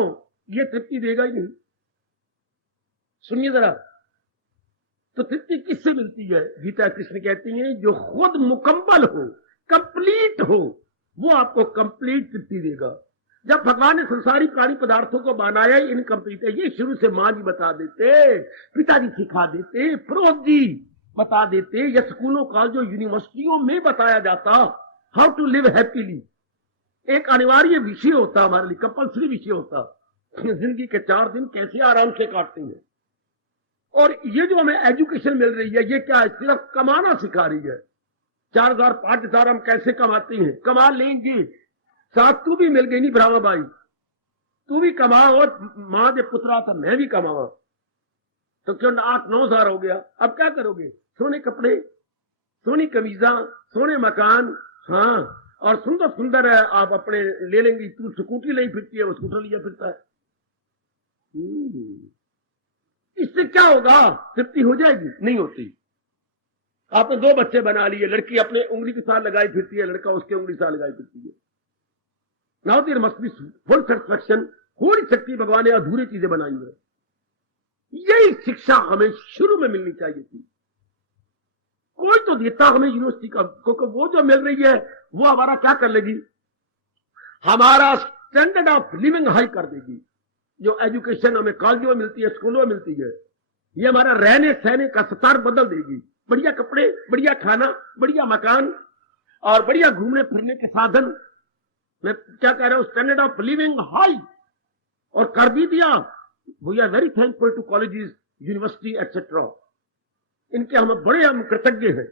ये तृप्ति देगा ही नहीं। सुनिए जरा, तो तृप्ति किससे मिलती है? गीता कृष्ण कहती है जो खुद मुकम्मल हो, कंप्लीट हो, वो आपको कंप्लीट तृप्ति देगा। जब भगवान ने संसारी प्राणी पदार्थों को बनाया इनकम्प्लीट है, ये शुरू से मां जी बता देते, पिताजी सिखा देते, पुरोहित जी बता देते, या स्कूलों कॉलेजों यूनिवर्सिटियों में बताया जाता हाउ टू लिव हैप्पीली। एक अनिवार्य विषय होता हमारे लिए, कंपल्सरी विषय होता, जिंदगी के 4 दिन कैसे आराम से काटते हैं। और ये जो हमें एजुकेशन मिल रही है, ये क्या है? सिर्फ कमाना सिखा रही है। 4000 5000 हम कैसे कमाते हैं, कमा लेंगे। साथ तू भी मिल गई नहीं ब्राह्मण भाई, तू भी कमा, और मां के पुत्रा था मैं भी कमावा, तो क्यों 8-9 हजार हो गया। अब क्या करोगे? सोने कपड़े, सोनी कमीजा, सोने मकान, हाँ, और सुंदर सुंदर है आप अपने ले लेंगी। तू स्कूटी नहीं फिरती है, वो स्कूटर लिया फिरता है। इससे क्या होगा? तृप्ति हो जाएगी? नहीं होती। आपने 2 बच्चे बना लिए, लड़की अपने उंगली के साथ लगाई फिरती है, लड़का उसके उंगली के साथ लगाई फिरती है। Now there must be full satisfaction. हो नहीं सकती, भगवान ने अधूरी चीजें बनाई है। यही शिक्षा हमें शुरू में मिलनी चाहिए थी। कोई तो देता हमें यूनिवर्सिटी का, क्योंकि वो जो मिल रही है वो हमारा क्या कर लेगी? हमारा स्टैंडर्ड ऑफ लिविंग हाई कर देगी। जो एजुकेशन हमें कॉलेजों में मिलती है, स्कूलों में मिलती है, ये हमारा रहने सहने का स्तर बदल देगी। बढ़िया कपड़े, बढ़िया खाना, बढ़िया मकान, और बढ़िया घूमने फिरने के साधन। मैं क्या कह रहा हूं? स्टैंडर्ड ऑफ लिविंग हाई, और कर भी दिया। We are very thankful to colleges, university etcetera, इनके हम बड़े हम कृतज्ञ हैं।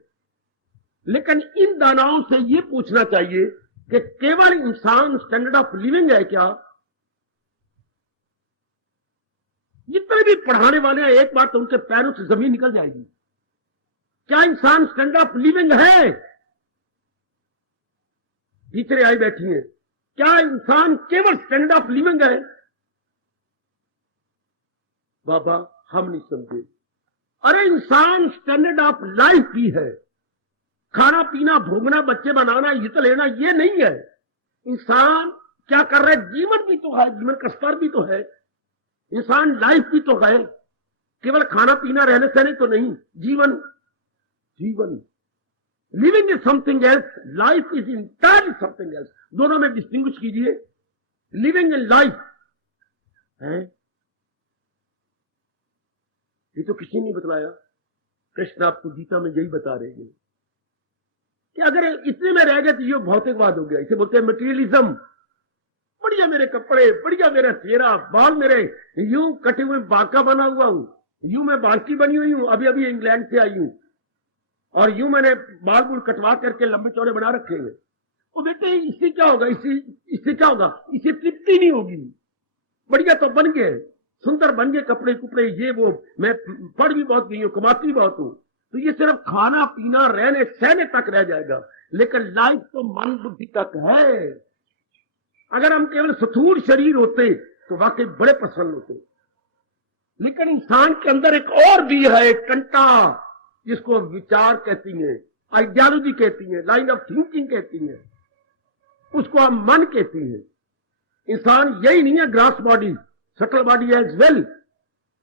लेकिन इन दानाओं से ये पूछना चाहिए कि केवल इंसान स्टैंडर्ड ऑफ लिविंग है क्या? जितने भी पढ़ाने वाले हैं, एक बार तो उनके पैरों से जमीन निकल जाएगी। क्या इंसान स्टैंडर्ड ऑफ लिविंग है? टीचरें आई बैठी हैं, क्या इंसान केवल स्टैंडर्ड ऑफ लिविंग है? बाबा हम नहीं समझे। अरे इंसान स्टैंडर्ड ऑफ लाइफ भी है। खाना पीना, भोगना, बच्चे बनाना, हित लेना, ये नहीं है। इंसान क्या कर रहा है? जीवन भी तो है, जीवन का स्तर भी तो है, इंसान लाइफ भी तो है। केवल खाना पीना रहने से नहीं तो नहीं, जीवन, जीवन living is something else, life is entirely something else. दोनों में डिस्टिंग्विश कीजिए, लिविंग एंड लाइफ है। ये तो किसी ने बतलाया, कृष्ण आपको गीता में यही बता रहे हैं कि अगर इतने में रह गए तो ये भौतिकवाद हो गया। इसे बोलते हैं मटेरियलिज्म। बढ़िया मेरे कपड़े, बढ़िया मेरा चेहरा, बाल मेरे यूं कटे हुए बांका बना हुआ हूं, यूं मैं बांकी बनी हुई हूं, अभी अभी इंग्लैंड से आई हूं, और यूं मैंने बाल बुल कटवा करके लंबे चौड़े बना रखे हैं। वो बेटे इससे क्या होगा? इससे क्या होगा? इससे तृप्ति नहीं होगी। बढ़िया तो बन गए, सुंदर बन गए, कपड़े कुपड़े ये वो, मैं पढ़ भी बहुत गई हूं, कमाती भी बहुत हूं, तो ये सिर्फ खाना पीना रहने सहने तक रह जाएगा। लेकिन लाइफ तो मन बुद्धि तक है। अगर हम केवल स्थूल शरीर होते तो वाकई बड़े प्रसन्न होते। लेकिन इंसान के अंदर एक और भी है, एक कंटा, जिसको विचार कहती है, आइडियोलॉजी कहती है, लाइन ऑफ थिंकिंग कहती है, उसको हम मन कहती है। इंसान यही नहीं है gross body, subtle body as well,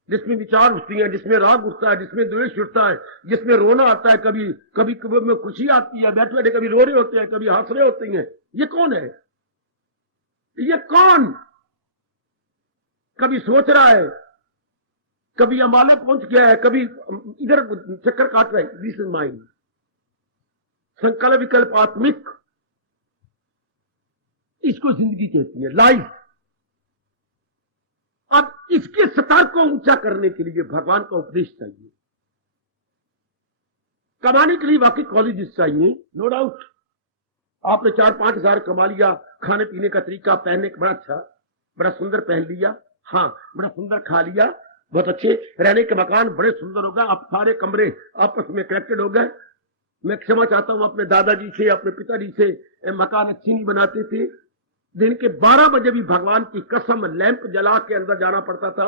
जिसमें विचार उठती है, जिसमें राग उठता है, जिसमें द्वेष उठता है, जिसमें रोना आता है, कभी कभी कभी में खुशी आती है, बैठे बैठे कभी रो रहे होते हैं, कभी हंस रहे होते हैं। ये कौन है? ये कौन? कभी सोच रहा है, कभी अम्बाले पहुंच गया है, कभी इधर चक्कर काट रहा है। This is mind. संकल्प विकल्प आत्मिक, इसको जिंदगी कहती है, लाइफ। अब इसके स्तर को ऊंचा करने के लिए भगवान का उपदेश चाहिए। कमाने के लिए वाकई कॉलेजेस चाहिए, नो डाउट। आपने 4-5 हजार कमा लिया, खाने पीने का तरीका, पहनने का बड़ा अच्छा, बड़ा सुंदर पहन लिया, हाँ बड़ा सुंदर खा लिया, बहुत अच्छे रहने के मकान बड़े सुंदर हो गए, आप सारे कमरे आपस में कनेक्टेड हो गए। मैं क्षमा चाहता हूं अपने दादाजी से, अपने पिताजी से, मकान अच्छी नहीं बनाते थे। दिन के 12 बजे भी भगवान की कसम लैंप जला के अंदर जाना पड़ता था,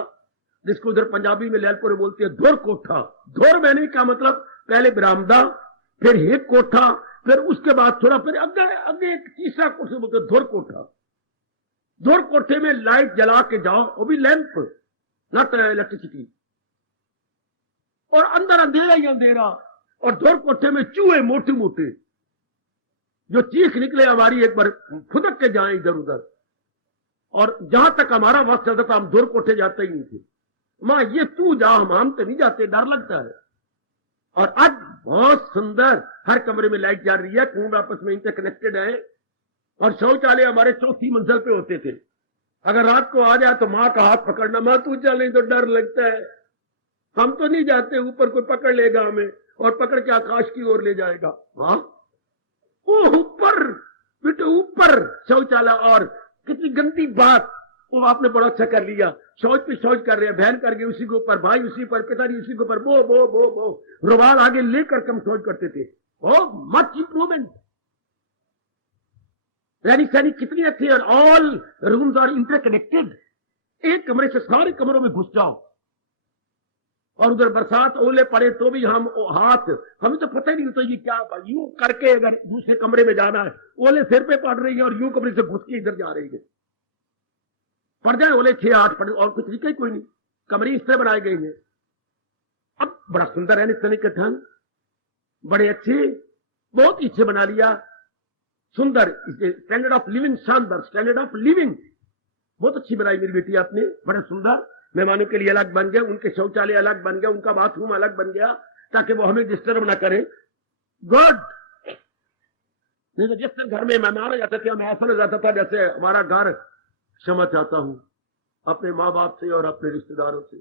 जिसको उधर पंजाबी में लैलपुरे बोलते हैं धुर कोठा। धुर मैंने क्या मतलब, पहले बरामदा, फिर एक कोठा, फिर उसके बाद थोड़ा, फिर अगे एक तीसरा कोठा बोलते धुर कोठा। धुर कोठे में लाइट जला के जाओ, वो भी लैंप, नॉट इलेक्ट्रिसिटी, और अंदर अंधेरा ही अंधेरा, और धुर कोठे में चूहे मोटे मोटे जो चीख निकले हमारी, एक बार फुदक के जाए इधर उधर। और जहां तक हमारा वक्त चलता था, हम धुर कोठे जाते ही नहीं थे। मां ये तू जा, हम तो नहीं जाते, डर लगता है। और आज बहुत सुंदर, हर कमरे में लाइट जा रही है, कुएं आपस में इंटरकनेक्टेड है, और शौचालय हमारे 4थी मंजिल पे होते थे। अगर रात को आ जाए तो मां का हाथ पकड़ना, मां तू चल, नहीं तो डर लगता है, हम तो नहीं जाते, ऊपर कोई पकड़ लेगा हमें, और पकड़ के आकाश की ओर ले जाएगा। हाँ वो ऊपर, बेटे ऊपर शौचालय, और कितनी गंदी बात, वो आपने बड़ा अच्छा कर लिया, शौच पे शौच कर रहे हैं, बहन करके उसी के ऊपर, भाई उसी पर, पिताजी उसी के ऊपर, बो बो बो बो, रुमाल आगे लेकर हम शौच करते थे। ओ मच इंप्रूवमेंट, यानी सैनिक कितनी अच्छी है। ऑल रूम्स आर इंटरकनेक्टेड, एक कमरे से सारे कमरों में घुस जाओ, और उधर बरसात ओले पड़े तो भी हम हाथ, हमें तो पता ही नहीं होता ये क्या, यूं करके अगर दूसरे कमरे में जाना है, ओले सिर पे पड़ रही है और यूं कमरे से घुस के इधर जा रही है, पड़ जाए ओले 6-8 पड़, और कुछ तरीका ही कोई नहीं, कमरे इस तरह बनाए गए हैं। अब बड़ा सुंदर है निस्तने के ढंग, बड़े अच्छे, बहुत ही अच्छे बना लिया, सुंदर स्टैंडर्ड ऑफ लिविंग, शानदार स्टैंडर्ड ऑफ लिविंग, बहुत अच्छी बनाई मेरी बेटी आपने, बड़ा सुंदर। मेहमानों के लिए अलग बन गया, उनके शौचालय अलग बन गया, उनका बाथरूम अलग बन गया, ताकि वो हमें डिस्टर्ब ना करें। गुड। नहीं तो जिस दिन घर में मेहमान आ जाते थे, हमें ऐसा लग जाता था जैसे हमारा घर, क्षमा चाहता हूं अपने माँ बाप से और अपने रिश्तेदारों से,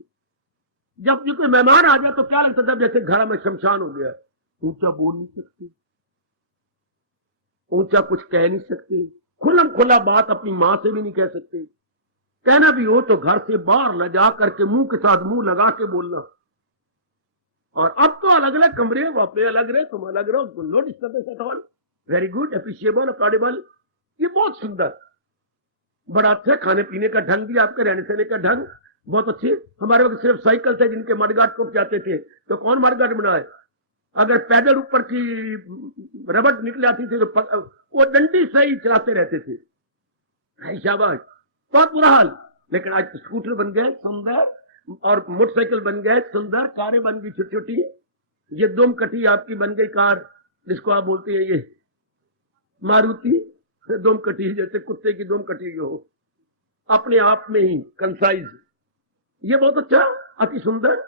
जब कोई मेहमान आ जाए तो क्या लगता था जैसे घर में शमशान हो गया। ऊंचा बोल नहीं सकते, ऊंचा कुछ कह नहीं सकते, खुल्लम खुला बात अपनी मां से भी नहीं कह सकते, कहना भी हो तो घर से बाहर न जा करके मुंह के साथ मुंह लगा के बोलना। और अब तो अलग अलग कमरे, वो अपने अलग रहे, तुम अलग रहो, no disturbance at all, very good, appreciable, applaudable, ये बहुत सुंदर, बड़ा अच्छा खाने पीने का ढंग भी, आपके रहने सहने का ढंग बहुत अच्छे। हमारे वक्त सिर्फ साइकिल थे जिनके मडगाट टूट जाते थे, तो कौन मडगाट बनाए, अगर पैदल ऊपर की रबड़ निकल आती थी तो वो डंडी से ही चलाते रहते थे, शाबाश, बहुत बुरा हाल। लेकिन आज स्कूटर बन गए सुंदर, और मोटरसाइकिल बन गए सुंदर, कारें बन गई छोटी छोटी, ये दुम कटी आपकी बन गई कार, जिसको आप बोलते हैं ये मारुति दुम कटी, जैसे कुत्ते की दुम कटी हो, अपने आप में ही कंसाइज, ये बहुत अच्छा, अति सुंदर।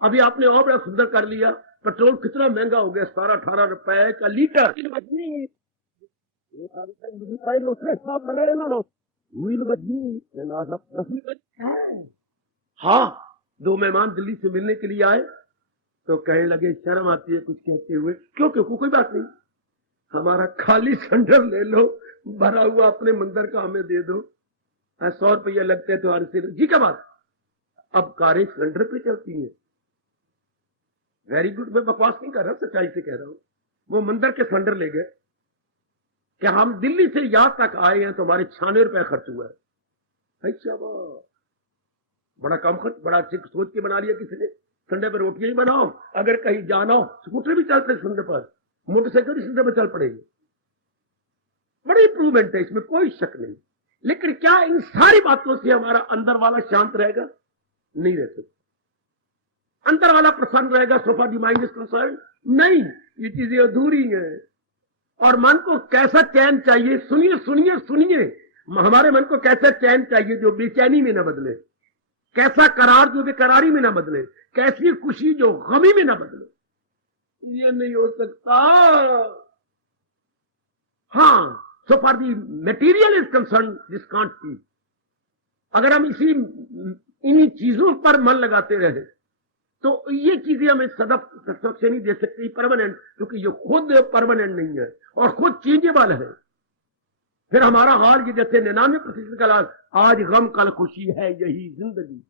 अभी आपने और बड़ा सुंदर कर लिया। पेट्रोल कितना महंगा हो गया, 17-18 रुपए का लीटर। हाँ, 2 मेहमान दिल्ली से मिलने के लिए आए तो कहने लगे शर्म आती है कुछ कहते हुए, क्यों कोई बात नहीं, हमारा खाली सिलेंडर ले लो, भरा हुआ अपने मंदिर का हमें दे दो, 100 रुपया लगते हैं तुम्हारे से। जी क्या बात, अब कारें सिलेंडर पे चलती हैं, वेरी गुड, मैं बकवास नहीं कर रहा, सच्चाई से कह रहा हूं। वो मंदिर के सिलेंडर ले गए कि हम दिल्ली से यहां तक आए हैं तो हमारे 96 रुपए खर्च हुआ है। अच्छा, बड़ा कम खर्च, बड़ा अच्छी सोच के बना लिया किसी ने। संडे पर रोटियां ही बनाओ, अगर कहीं जाना हो स्कूटर भी चलते संडे पर, मोटरसाइकिल भी संडे पर चल पड़ेगी। बड़ी इंप्रूवमेंट है, इसमें कोई शक नहीं। लेकिन क्या इन सारी बातों से हमारा अंदर वाला शांत रहेगा? नहीं रह सकता। अंदर वाला प्रसन्न रहेगा so far the mind is concerned? नहीं, ये चीजें अधूरी हैं। और मन को कैसा चैन चाहिए? सुनिए सुनिए सुनिए, हमारे मन को कैसा चैन चाहिए जो बेचैनी में न बदले। कैसा करार जो बेकरारी में ना बदले, कैसी खुशी जो गमी में ना बदले, ये नहीं हो सकता। हाँ, so for the material is concern this can't be. अगर हम इन्हीं चीजों पर मन लगाते रहे तो ये चीजें हमें सदैव सेटिस्फैक्शन नहीं दे सकती परमानेंट, क्योंकि ये खुद परमानेंट नहीं है और खुद चेंजेबल है। फिर हमारा हाल ये जैसे 99% का लाभ, आज गम कल खुशी है, यही जिंदगी।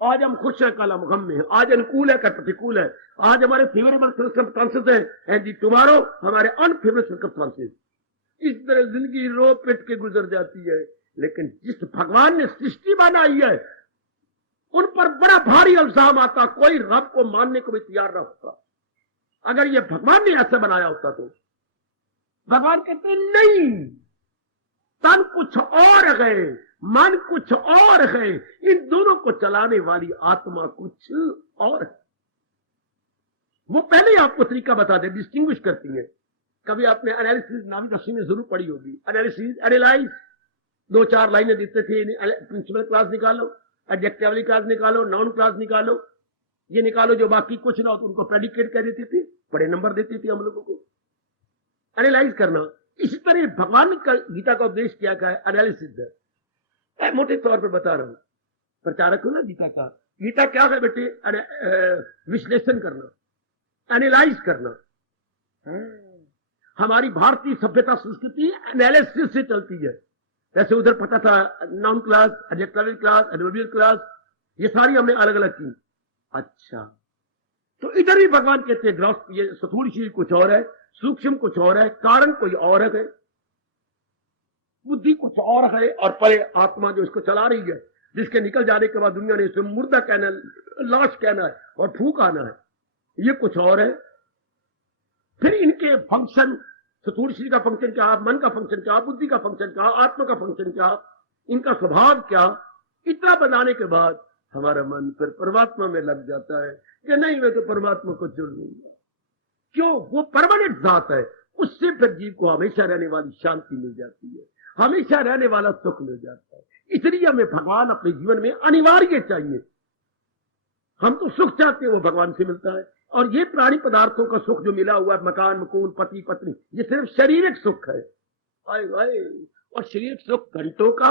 आज हम खुश हैं, कल हम गम में हैं, आज अनुकूल है, कल प्रतिकूल है, आज हमारे फेवरेबल सर्कमस्टांसेस हैं एंड दी टुमारो हमारे अनफेवरेबल सर्कमस्टांसेस। इस तरह जिंदगी रो पिट के गुजर जाती है। लेकिन जिस भगवान ने सृष्टि बनाई है उन पर बड़ा भारी इल्जाम आता, कोई रब को मानने को भी तैयार न होता। अगर ये भगवान ने ऐसे बनाया होता तो भगवान कहते नहीं, तन कुछ और है, मन कुछ और है, इन दोनों को चलाने वाली आत्मा कुछ और है। वो पहले ही आपको तरीका बता दे, डिस्टिंग्विश करती है। कभी आपने एनालिसिस नामी दर्शी में जरूर पढ़ी होगी। एनालिसिस, एनालाइज, 2-4 लाइनें देते थे, प्रिंसिपल क्लास निकालो, एडजेक्टिव क्लास निकालो, नाउन क्लास निकालो, ये निकालो, जो बाकी कुछ ना हो तो उनको प्रेडिकेट कह देती थी, बड़े नंबर देती थी हम लोगों को। एनालाइज करना, इसी तरह भगवान का गीता का उपदेश क्या है, एनालिसिस है। मोटे तौर पर बता रहा हूं, प्रचारक हो ना गीता का। गीता क्या है बेटे, विश्लेषण करना, एनालाइज करना। हमारी भारतीय सभ्यता संस्कृति एनालिसिस से चलती है। जैसे उधर पता था noun class, adjective class, adverbial class, ये सारी हमने अलग अलग की। अच्छा, तो इधर भी भगवान कहते हैं ग्रॉस, ये स्थूल चीज कुछ और है, सूक्ष्म कुछ और है, कारण कोई और है, बुद्धि कुछ और है, और परे आत्मा जो इसको चला रही है, जिसके निकल जाने के बाद दुनिया ने इसे मुर्दा कहना, लाश कहना है और फूक आना है, ये कुछ और है। फिर इनके फंक्शन, स्थूल शरीर का फंक्शन क्या, मन का फंक्शन क्या, बुद्धि का फंक्शन क्या, आत्मा का फंक्शन क्या, इनका स्वभाव क्या, इतना बनाने के बाद हमारा मन फिर परमात्मा में लग जाता है कि नहीं, मैं तो परमात्मा को चुन लूंगा। क्यों? वो परमानेंट जात है, उससे फिर जीव को हमेशा रहने वाली शांति मिल जाती है, हमेशा रहने वाला सुख मिल जाता है। इसलिए हमें भगवान अपने जीवन में अनिवार्य चाहिए। हम तो सुख चाहते हैं, वो भगवान से मिलता है। और ये प्राणी पदार्थों का सुख जो मिला हुआ है, मकान मकून पति पत्नी, ये सिर्फ शारीरिक सुख है। आए आए, और शारीरिक सुख घंटों का,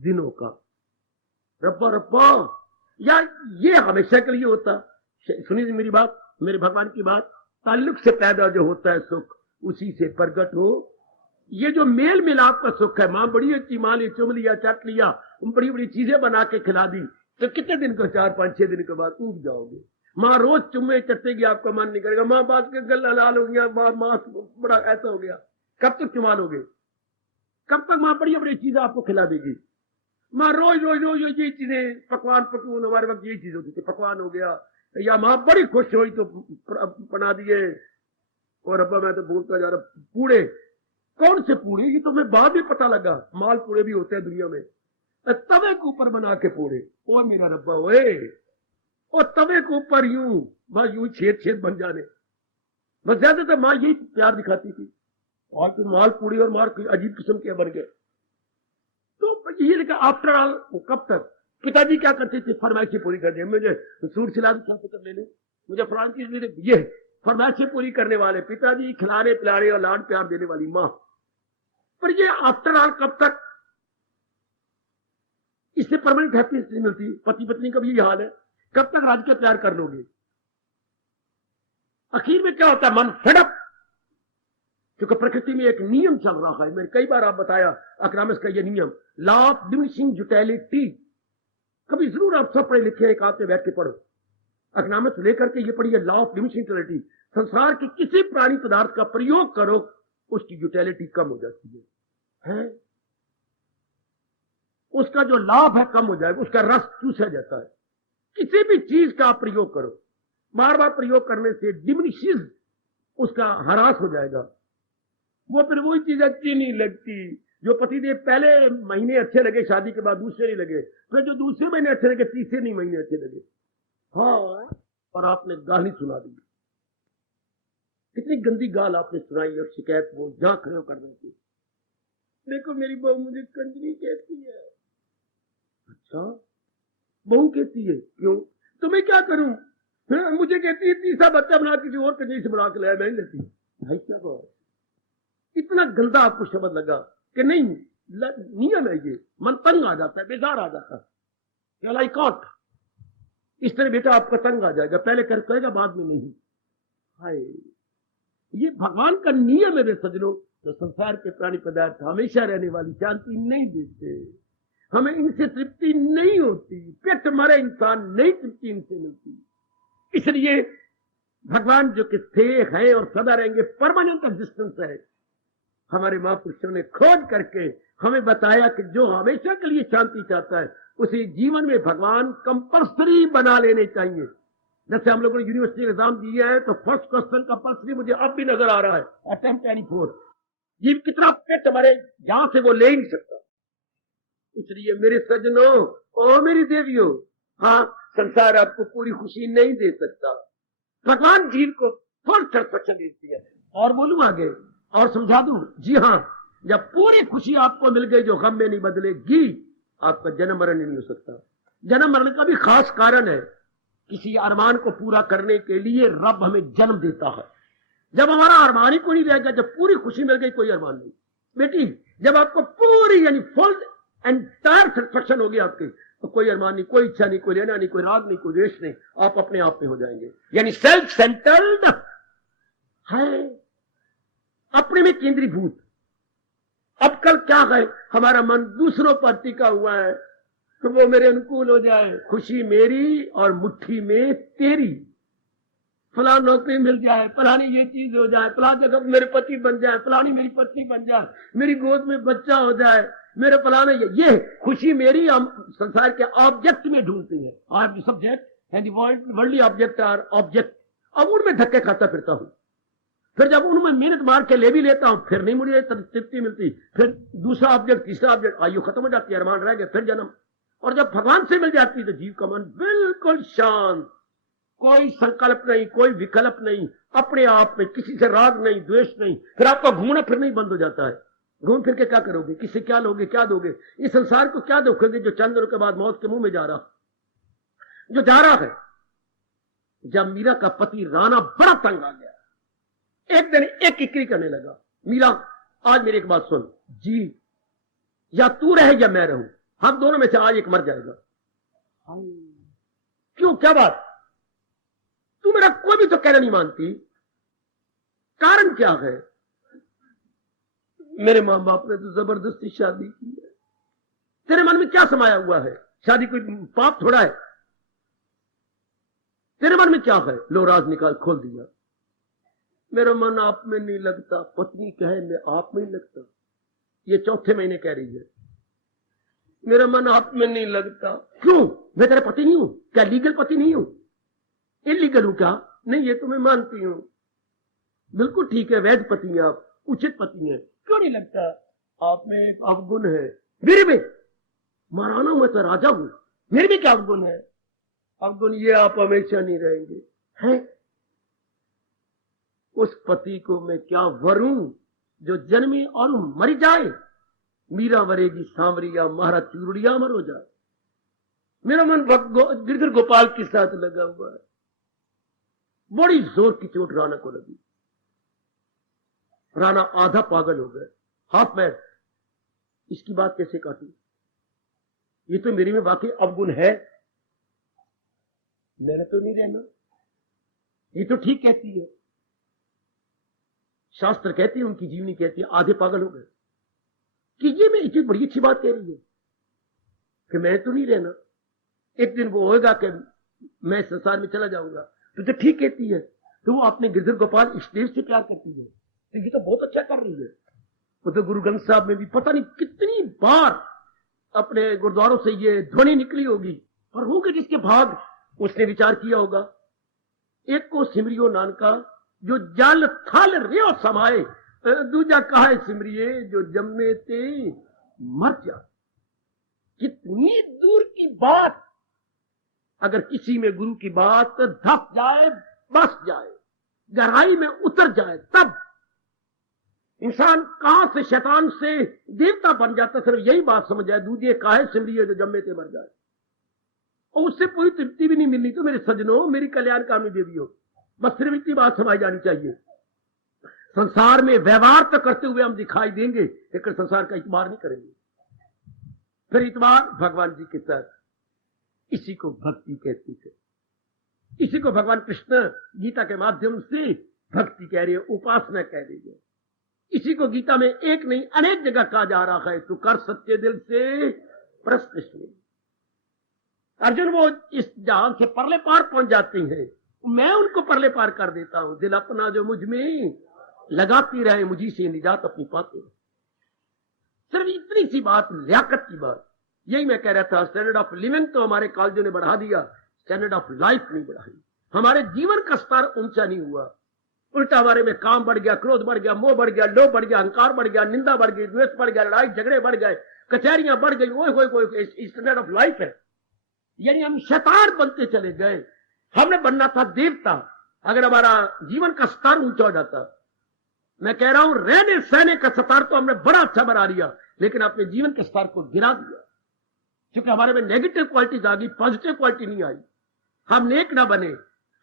दिनों का, रब्बा रब्बा, या ये हमेशा के लिए होता। सुनिए मेरी बात, मेरे भगवान की बात, ताल्लुक से पैदा जो होता है सुख, उसी से प्रकट हो। ये जो मेल मिलाप का सुख है, माँ बड़ी अच्छी, माँ ने चुम लिया, चट लिया, बड़ी बड़ी चीजें बना के खिला दी, तो कितने दिन को, 4-5-6 दिन के बाद ऊब जाओगे। माँ रोज चुम्मे चटेगी, आपका मन नहीं करेगा। माँ बात के गला लाल हो गया, माँ बड़ा ऐसा हो गया, कब तक चुमा लोगे? कब तक माँ बड़ी बड़ी चीजें आपको खिला देगी? माँ रोज रोज रोज ये चीजें, पकवान पकवान, हमारे वक्त यही चीज होती थी, पकवान हो गया, या माँ बड़ी खुश हुई तो बना दिए। और अब्बा मैं तो भूलता जा रहा, पूड़े, कौन से पूड़े? ये तो मैं बाद में पता लगा, माल पूड़े भी होते हैं दुनिया में, तवे के ऊपर बना के पूड़े। ओ मेरा रब्बा ओए, और तवे के ऊपर यूं माँ यूं छेद छेद बन जाने, बस ज्यादातर माँ यही प्यार दिखाती थी। और तो माल पूड़ी और मार अजीब किस्म के बन गए। तो ये लिखा आफ्टर ऑल, कब तक? पिताजी क्या करते थे, फरमाइशें पूरी कर दे, मुझे सूट सिला दे, सब ले ले, मुझे फलान चीज ले, ये फरमाइशें पूरी करने वाले पिताजी, खिलाने पिलाने और लाड प्यार देने वाली माँ। पर ये आफ्टर ऑल कब तक? इससे परमानेंट हैप्पीनेस नहीं मिलती। पति पत्नी का भी यही हाल है, कब तक राज के प्यार कर लोगे? आखिर में क्या होता है? मन फेडअप। क्योंकि प्रकृति में एक नियम चल रहा है, मैंने कई बार आप बताया, अकरामिस का ये नियम, लॉ ऑफ डिमिनिशिंग यूटिलिटी। कभी जरूर आप सब पढ़े लिखे, एक आते बैठ के पढ़ो, अकरामिस लेकर के ये पढ़िए, लॉ ऑफ डिमिनिशिंग यूटिलिटी। संसार के किसी प्राणी पदार्थ का प्रयोग करो, उसकी यूटिलिटी कम हो जाती है? उसका जो लाभ है कम हो जाएगा, उसका रस चूसा जाता है। किसी भी चीज का आप प्रयोग करो, बार बार प्रयोग करने से डिमिनिशेस, उसका ह्रास हो जाएगा। वो फिर वही चीज अच्छी नहीं लगती। जो पतिदेव पहले महीने अच्छे लगे, शादी के बाद दूसरे नहीं लगे, फिर जो दूसरे महीने अच्छे लगे, तीसरे नहीं महीने अच्छे लगे। हाँ, पर आपने गाली सुना दी, कितनी गंदी गाल आपने सुनाई, और शिकायत वो जहां खड़े हो करने की, देखो मेरी बहू मुझे कंजरी कहती है। अच्छा, बहू कहती है क्यों, तो मैं क्या करूं, मुझे कहती है तीसरा बच्चा बना किसी और कहीं से बना के लाया, मैं लेती। भाई क्या बात, इतना गंदा आपको शब्द लगा कि नहीं, नियम है ये, मन तंग आ जाता है, बेजार आ जाता है, आई कॉट, इस तरह बेटा आपका तंग आ जाएगा, पहले कर कहेगा बाद में नहीं। हाय, ये भगवान का नियम है रे सजनों। तो संसार के प्राणी पदार्थ हमेशा रहने वाली शांति नहीं देते, हमें इनसे तृप्ति नहीं होती, पेट मरे इंसान नहीं तृप्ति इनसे मिलती। इसलिए भगवान जो कि थे, हैं और सदा रहेंगे, परमानेंट एग्जिस्टेंस है। हमारे महापुरुषों ने खोज करके हमें बताया कि जो हमेशा के लिए शांति चाहता है उसे जीवन में भगवान कंपल्सरी बना लेने चाहिए। जैसे हम लोगों ने यूनिवर्सिटी एग्जाम दिया है तो फर्स्ट क्वेश्चन कंपल्सरी मुझे अब भी नजर आ रहा है, अटेम्प्ट 24, ये कितना पेट हमारे यहां से वो ले ही नहीं सकता। इसलिए मेरे सज्जनों और मेरी देवियों, हाँ, संसार आपको पूरी खुशी नहीं दे सकता, भगवान जीव को फुल सेटिस्फैक्शन देती है। और बोलूं आगे और समझा दूं, जी हाँ, जब पूरी खुशी आपको मिल गई जो गम में नहीं बदलेगी, आपका जन्म मरण नहीं हो सकता। जन्म मरण का भी खास कारण है, किसी अरमान को पूरा करने के लिए रब हमें जन्म देता है। जब हमारा अरमान ही को नहीं रहेगा, जब पूरी खुशी मिल गई, कोई अरमान नहीं बेटी, जब आपको पूरी यानी फुल एंटायर सेटिस्फैक्शन होगी आपकी, तो कोई अरमान नहीं, कोई इच्छा नहीं, कोई लेना नहीं, कोई राग नहीं, कोई द्वेष नहीं, आप अपने आप में हो जाएंगे। यानी सेल्फ सेंटर्ड है, अपने में केंद्रीभूत। अब कल क्या है, हमारा मन दूसरों पर टिका हुआ है, तो वो मेरे अनुकूल हो जाए, खुशी मेरी और मुट्ठी में तेरी, फला नौकरी मिल जाए, फलानी ये चीज हो जाए, फला जगह मेरे पति बन जाए, फलानी मेरी पत्नी बन जाए, मेरी गोद में बच्चा हो जाए, मेरे फलाना ये खुशी मेरी। हम संसार के ऑब्जेक्ट में ढूंढते हैं, I am the subject and the worldly object are object. अब उनमें धक्के खाता फिरता हूं, फिर जब उनमें मेहनत मार के ले भी लेता हूं, फिर नहीं मुझे तृप्ति मिलती, फिर दूसरा ऑब्जेक्ट, तीसरा ऑब्जेक्ट, आयु खत्म हो जाती है, अरमान रह गए, फिर जन्म। और जब भगवान से मिल जाती है तो जीव का मन बिल्कुल शांत, कोई संकल्प नहीं, कोई विकल्प नहीं, अपने आप में किसी से राग नहीं, द्वेष नहीं। फिर आपका घूमना फिर नहीं बंद हो जाता है, घूम फिर के क्या करोगे, किससे क्या लोगे, क्या दोगे, इस संसार को क्या दोगे जो चंद दिनों के बाद मौत के मुंह में जा रहा, जो जा रहा है। जब मीरा का पति राणा बड़ा तंग आ गया, एक दिन एक किकरी करने लगा, मीरा आज मेरी एक बात सुन जी, या तू रहे या मैं रहूं, हम दोनों में से आज एक मर जाएगा। क्यों, क्या बात, तू मेरा कोई भी तो कहना नहीं मानती, कारण क्या है? मेरे मां बाप ने तो जबरदस्ती शादी की है। तेरे मन में क्या समाया हुआ है? शादी कोई पाप थोड़ा है। तेरे मन में क्या है? लो राज निकाल खोल दिया। मेरा मन आप में नहीं लगता, पत्नी कहे मैं आप में नहीं लगता, ये चौथे महीने कह रही है, मेरा मन आप में नहीं लगता। क्यों, मैं तेरा पति नहीं हूं क्या? लीगल पति नहीं हूं, इलीगल हूं क्या? नहीं, ये तो मैं मानती हूं, बिल्कुल ठीक है, वैध पति हैं आप, उचित पति हैं, क्यों नहीं लगता? आप में एक अवगुण है। मेरे में महाराणा, मैं तो राजा हूं, मेरे में क्या अवगुण है? अवगुण ये आप हमेशा नहीं रहेंगे हैं। उस पति को मैं क्या वरूं जो जन्मे और मर जाए, मीरा वरेगी सांवरिया, महाराज चूड़िया मर हो जाए। मेरा मन गिरधर गोपाल के साथ लगा हुआ है। बड़ी जोर की चोट राणा को लगी, राणा आधा पागल हो गए, हाफ मैड। इसकी बात कैसे काटू? ये तो मेरे में वाकई अवगुण है, मैंने तो नहीं रहना। ये तो ठीक कहती है, शास्त्र कहती है, उनकी जीवनी कहती है, आधे पागल हो गए कि ये मैं इतनी बड़ी अच्छी बात कह रही है कि मैं तो नहीं रहना, एक दिन वो होगा कि मैं संसार में चला जाऊंगा। तो ठीक कहती है, तो वो अपने गिरधर गोपाल इष्टदेव से प्यार करती है, तो ये तो बहुत अच्छा कर रही है। वो तो गुरु ग्रंथ साहब में भी पता नहीं कितनी बार अपने गुरुद्वारों से ये ध्वनि निकली होगी, पर होगा जिसके भाग उसने विचार किया होगा। एक को सिमरियो नानका जो जल थल रियो समाए, दूजा कहा सिमरिये जो जम्मे ते मर जा। कितनी दूर की बात, अगर किसी में गुरु की बात धस जाए, बस जाए, गहराई में उतर जाए, तब इंसान कहां से शैतान से देवता बन जाता। सिर्फ यही बात समझ जाए, दूजे काहे सिमरिये जो जम्मे ते मर जाए। और उससे कोई तृप्ति भी नहीं मिलनी तो मेरे सजनों मेरी कल्याण कामनी देवियों, बस सिर्फ इतनी बात समझ जानी चाहिए। संसार में व्यवहार तो करते हुए हम दिखाई देंगे, लेकिन संसार का इतबार नहीं करेंगे। फिर इतबार भगवान जी के साथ, इसी को भक्ति कहती है। इसी को भगवान कृष्ण गीता के माध्यम से भक्ति कह रही है, उपासना कह रही है। इसी को गीता में एक नहीं अनेक जगह कहा जा रहा है, तू कर सच्चे दिल से प्रश्न सुन। अर्जुन वो इस जहां से परले पार पहुंच जाते हैं, मैं उनको परले पार कर देता हूं। दिल अपना जो मुझ में लगाती रहे, मुझी से निजात अपनी पाते। सिर्फ इतनी सी बात, लियाकत की बात। यही मैं कह रहा था, स्टैंडर्ड ऑफ लिविंग तो हमारे कॉलेजों ने बढ़ा दिया, स्टैंडर्ड ऑफ लाइफ नहीं बढ़ाई। हमारे जीवन का स्तर ऊंचा नहीं हुआ, उल्टा हमारे में काम बढ़ गया, क्रोध बढ़ गया, मोह बढ़ गया, लोभ बढ़ गया, अहंकार बढ़ गया, निंदा बढ़ गई, द्वेष बढ़ गया, लड़ाई झगड़े बढ़ गए, कचहरियां बढ़ गई। वो स्टैंडर्ड ऑफ लाइफ है। यानी हम शैतान बनते चले गए। हमने बनना था देवता, अगर हमारा जीवन का स्तर ऊंचा हो जाता। मैं कह रहा हूं, रहने सहने का स्तर तो हमने बड़ा अच्छा बना लिया, लेकिन अपने जीवन के स्तर को गिरा दिया, क्योंकि हमारे में नेगेटिव क्वालिटीज आ गई, पॉजिटिव क्वालिटी नहीं आई। हम नेक ना बने,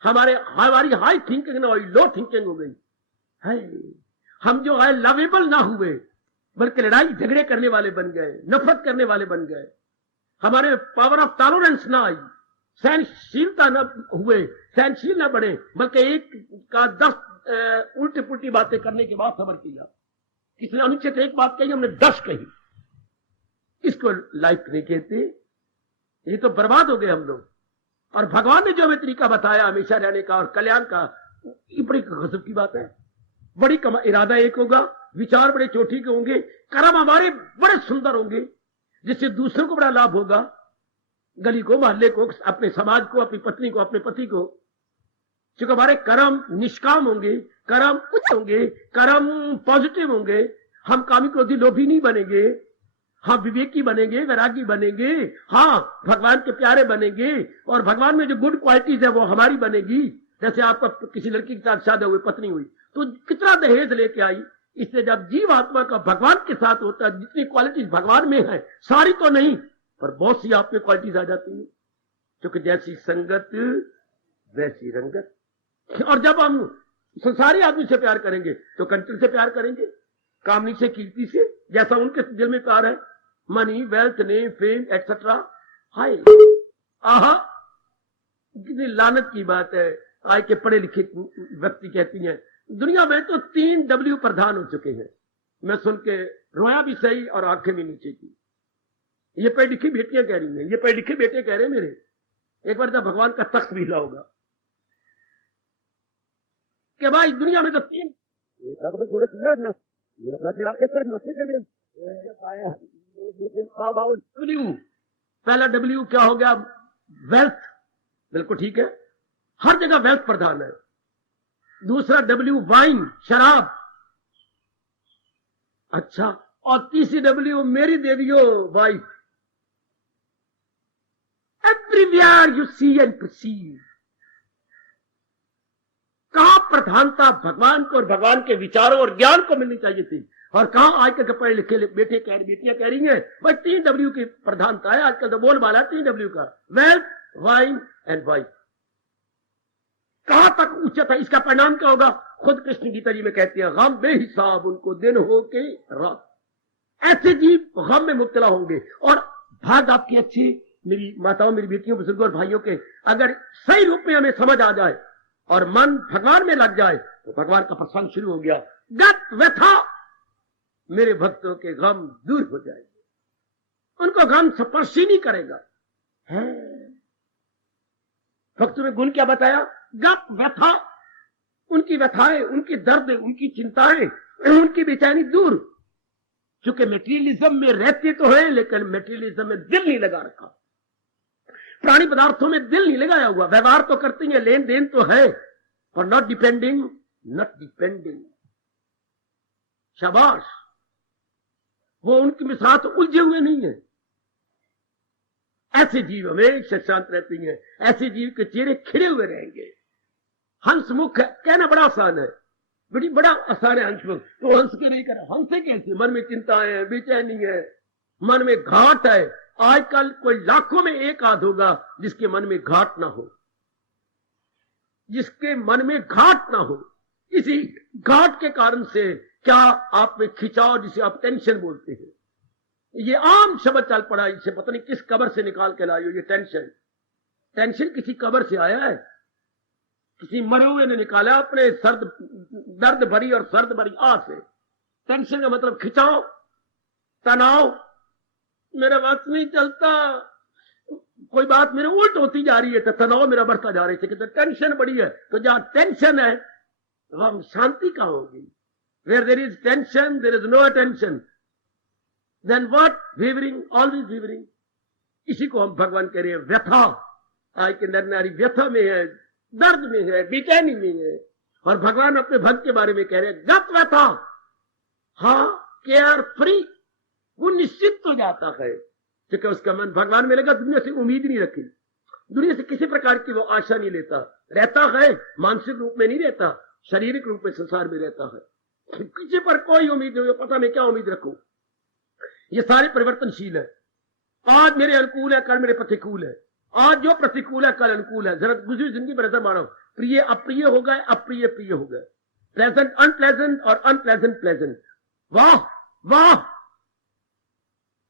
हमारी हाई थिंकिंग ना हुई, लो थिंकिंग हो गई है। हम जो है लवेबल ना हुए, बल्कि लड़ाई झगड़े करने वाले बन गए, नफरत करने वाले बन गए। हमारे पावर ऑफ टॉलरेंस ना आई, सहनशीलता न हुए, सहनशील न बने, बल्कि एक का 10 उल्टी पुल्टी बातें करने के बाद सब्र किया। किसी ने अनुचित एक बात कही, हमने 10 कही। इसको लाइफ नहीं कहते, ये तो बर्बाद हो गए हम लोग। और भगवान ने जो हमें तरीका बताया हमेशा रहने का और कल्याण का, ये बड़ी गजब की बात है। बड़ी इरादा एक होगा, विचार बड़े चोटी के होंगे, कर्म हमारे बड़े सुंदर होंगे, जिससे दूसरों को बड़ा लाभ होगा, गली को, मोहल्ले को, अपने समाज को, अपनी पत्नी को, अपने पति को। क्योंकि हमारे कर्म निष्काम होंगे, कर्म उच्च होंगे, कर्म पॉजिटिव होंगे। हम कामी क्रोधी लोभी नहीं बनेंगे, हम विवेकी बनेंगे, वैरागी बनेंगे, हाँ भगवान के प्यारे बनेंगे। और भगवान में जो गुड क्वालिटीज है वो हमारी बनेगी। जैसे आपका किसी लड़की के साथ शादी हुई, पत्नी हुई, तो कितना दहेज लेके आई। इससे जब जीव आत्मा का भगवान के साथ होता है, जितनी क्वालिटीज भगवान में है, सारी तो नहीं पर बहुत सी आप में क्वालिटीज आ जाती है, क्योंकि जैसी संगत वैसी रंगत। और जब हम संसारी आदमी से प्यार करेंगे तो कंट्री से प्यार करेंगे, कामनी से, कीर्ति से, जैसा उनके दिल में प्यार है, money, wealth, name, fame etcetera. हाय आहा, कितनी लानत की बात है। आज के पढ़े लिखे व्यक्ति कहती हैं दुनिया में तो 3 W प्रधान हो चुके हैं। मैं सुन के रोया भी सही और आंखें भी नीचे की। ये पढ़ी लिखी बेटियां कह रही हैं, ये पढ़े लिखे बेटे कह रहे हैं मेरे, एक बार जब भगवान का तख्त भी हिला होगा कि भाई दुनिया में तो 3 पहला W क्या हो गया? वेल्थ। बिल्कुल ठीक है, हर जगह वेल्थ प्रधान है। दूसरा W वाइन, शराब। अच्छा, और तीसरी W मेरी देवियों, wife. Everywhere you see and perceive. कहां प्रधानता भगवान को और भगवान के विचारों और ज्ञान को मिलनी चाहिए थी, और कहां आजकल के पढ़े लिखे बेटियां कह रही हैं भाई 3 W की प्रधानता है। आजकल तो बोलबाला 3 W का, वेल्थ, वाइन एंड वाइफ। कहां तक उच्चता, इसका परिणाम क्या होगा? खुद कृष्ण गीता जी में कहते हैं, गम बेहिसाब उनको दिन हो के रात। ऐसे जीव गम में मुब्तला होंगे। और भाग आपकी अच्छी, मेरी माताओं, मेरी बेटियों, बुजुर्गों और भाइयों के, अगर सही रूप में हमें समझ आ जाए और मन भगवान में लग जाए तो भगवान का प्रसंग शुरू हो गया। गत व्यथा, मेरे भक्तों के गम दूर हो जाएंगे, उनको गम स्पर्श ही नहीं करेगा। है भक्तों में गुण क्या बताया? गत व्यथा, उनकी व्यथाएं, उनकी दर्द, उनकी चिंताएं, उनकी बेचैनी दूर। क्योंकि मेटीरियलिज्म में रहते तो है, लेकिन मेटीरियलिज्म में दिल नहीं लगा रखा, प्राणी पदार्थों में दिल नहीं लगाया हुआ। व्यवहार तो करते हैं, लेन देन तो है, और नॉट डिपेंडिंग। शाबाश, वो उनके साथ उलझे हुए नहीं है। ऐसे जीव हमेशा शांत रहती हैं, ऐसे जीव के चेहरे खिड़े हुए रहेंगे। हंसमुख कहना बड़ा आसान है, बड़ा आसान है हंसमुख, तो हंस के नहीं कर, हंसे कैसे? मन में चिंता है, बेचैनी है, मन में घाट है, आजकल कोई लाखों में एक आध होगा जिसके मन में घाट ना हो, जिसके मन में घाट ना हो। इसी घाट के कारण से क्या आप में खिंचाव, जिसे आप टेंशन बोलते हैं, ये आम शब्द चल पड़ा, इसे पता नहीं किस कब्र से निकाल के लाए हो ये टेंशन। टेंशन किसी कब्र से आया है, किसी मरे हुए ने निकाला अपने दर्द भरी और सर्द भरी आह से। टेंशन का मतलब खिंचाव, तनाव, मेरा बात नहीं चलता, कोई बात मेरे उल्ट होती जा रही है तो तनाव मेरा बढ़ता जा रही है, तो टेंशन बड़ी है। तो जहां टेंशन है वहां शांति कहां होगी? Where there is tension, there is no attention. Then what? Wavering, always wavering. इसी को हम भगवान कह रहे हैं व्यथा। आज के नर नारी व्यथा में है, दर्द में है, बेचैनी में है, और भगवान अपने भक्त के बारे में कह रहे हैं गत व्यथा, हाँ केयर फ्री, वो निश्चित हो जाता है क्योंकि उसका मन भगवान में लगा, दुनिया से उम्मीद नहीं रखी, दुनिया से किसी प्रकार की वो आशा नहीं लेता, रहता है मानसिक रूप में नहीं रहता, शारीरिक रूप में संसार में रहता है, किसी पर कोई उम्मीद नहीं, पता मैं क्या उम्मीद रखूं। ये सारे परिवर्तनशील है, आज मेरे अनुकूल है, कल मेरे प्रतिकूल है, आज जो प्रतिकूल है कल अनुकूल है। जरा गुजरी जिंदगी पर नजर मारो, प्रिय अप्रिय हो गए, अप्रिय प्रिय हो गए, प्लेजेंट अनप्लेजेंट और अनप्लेजेंट प्लेजेंट। वाह वाह,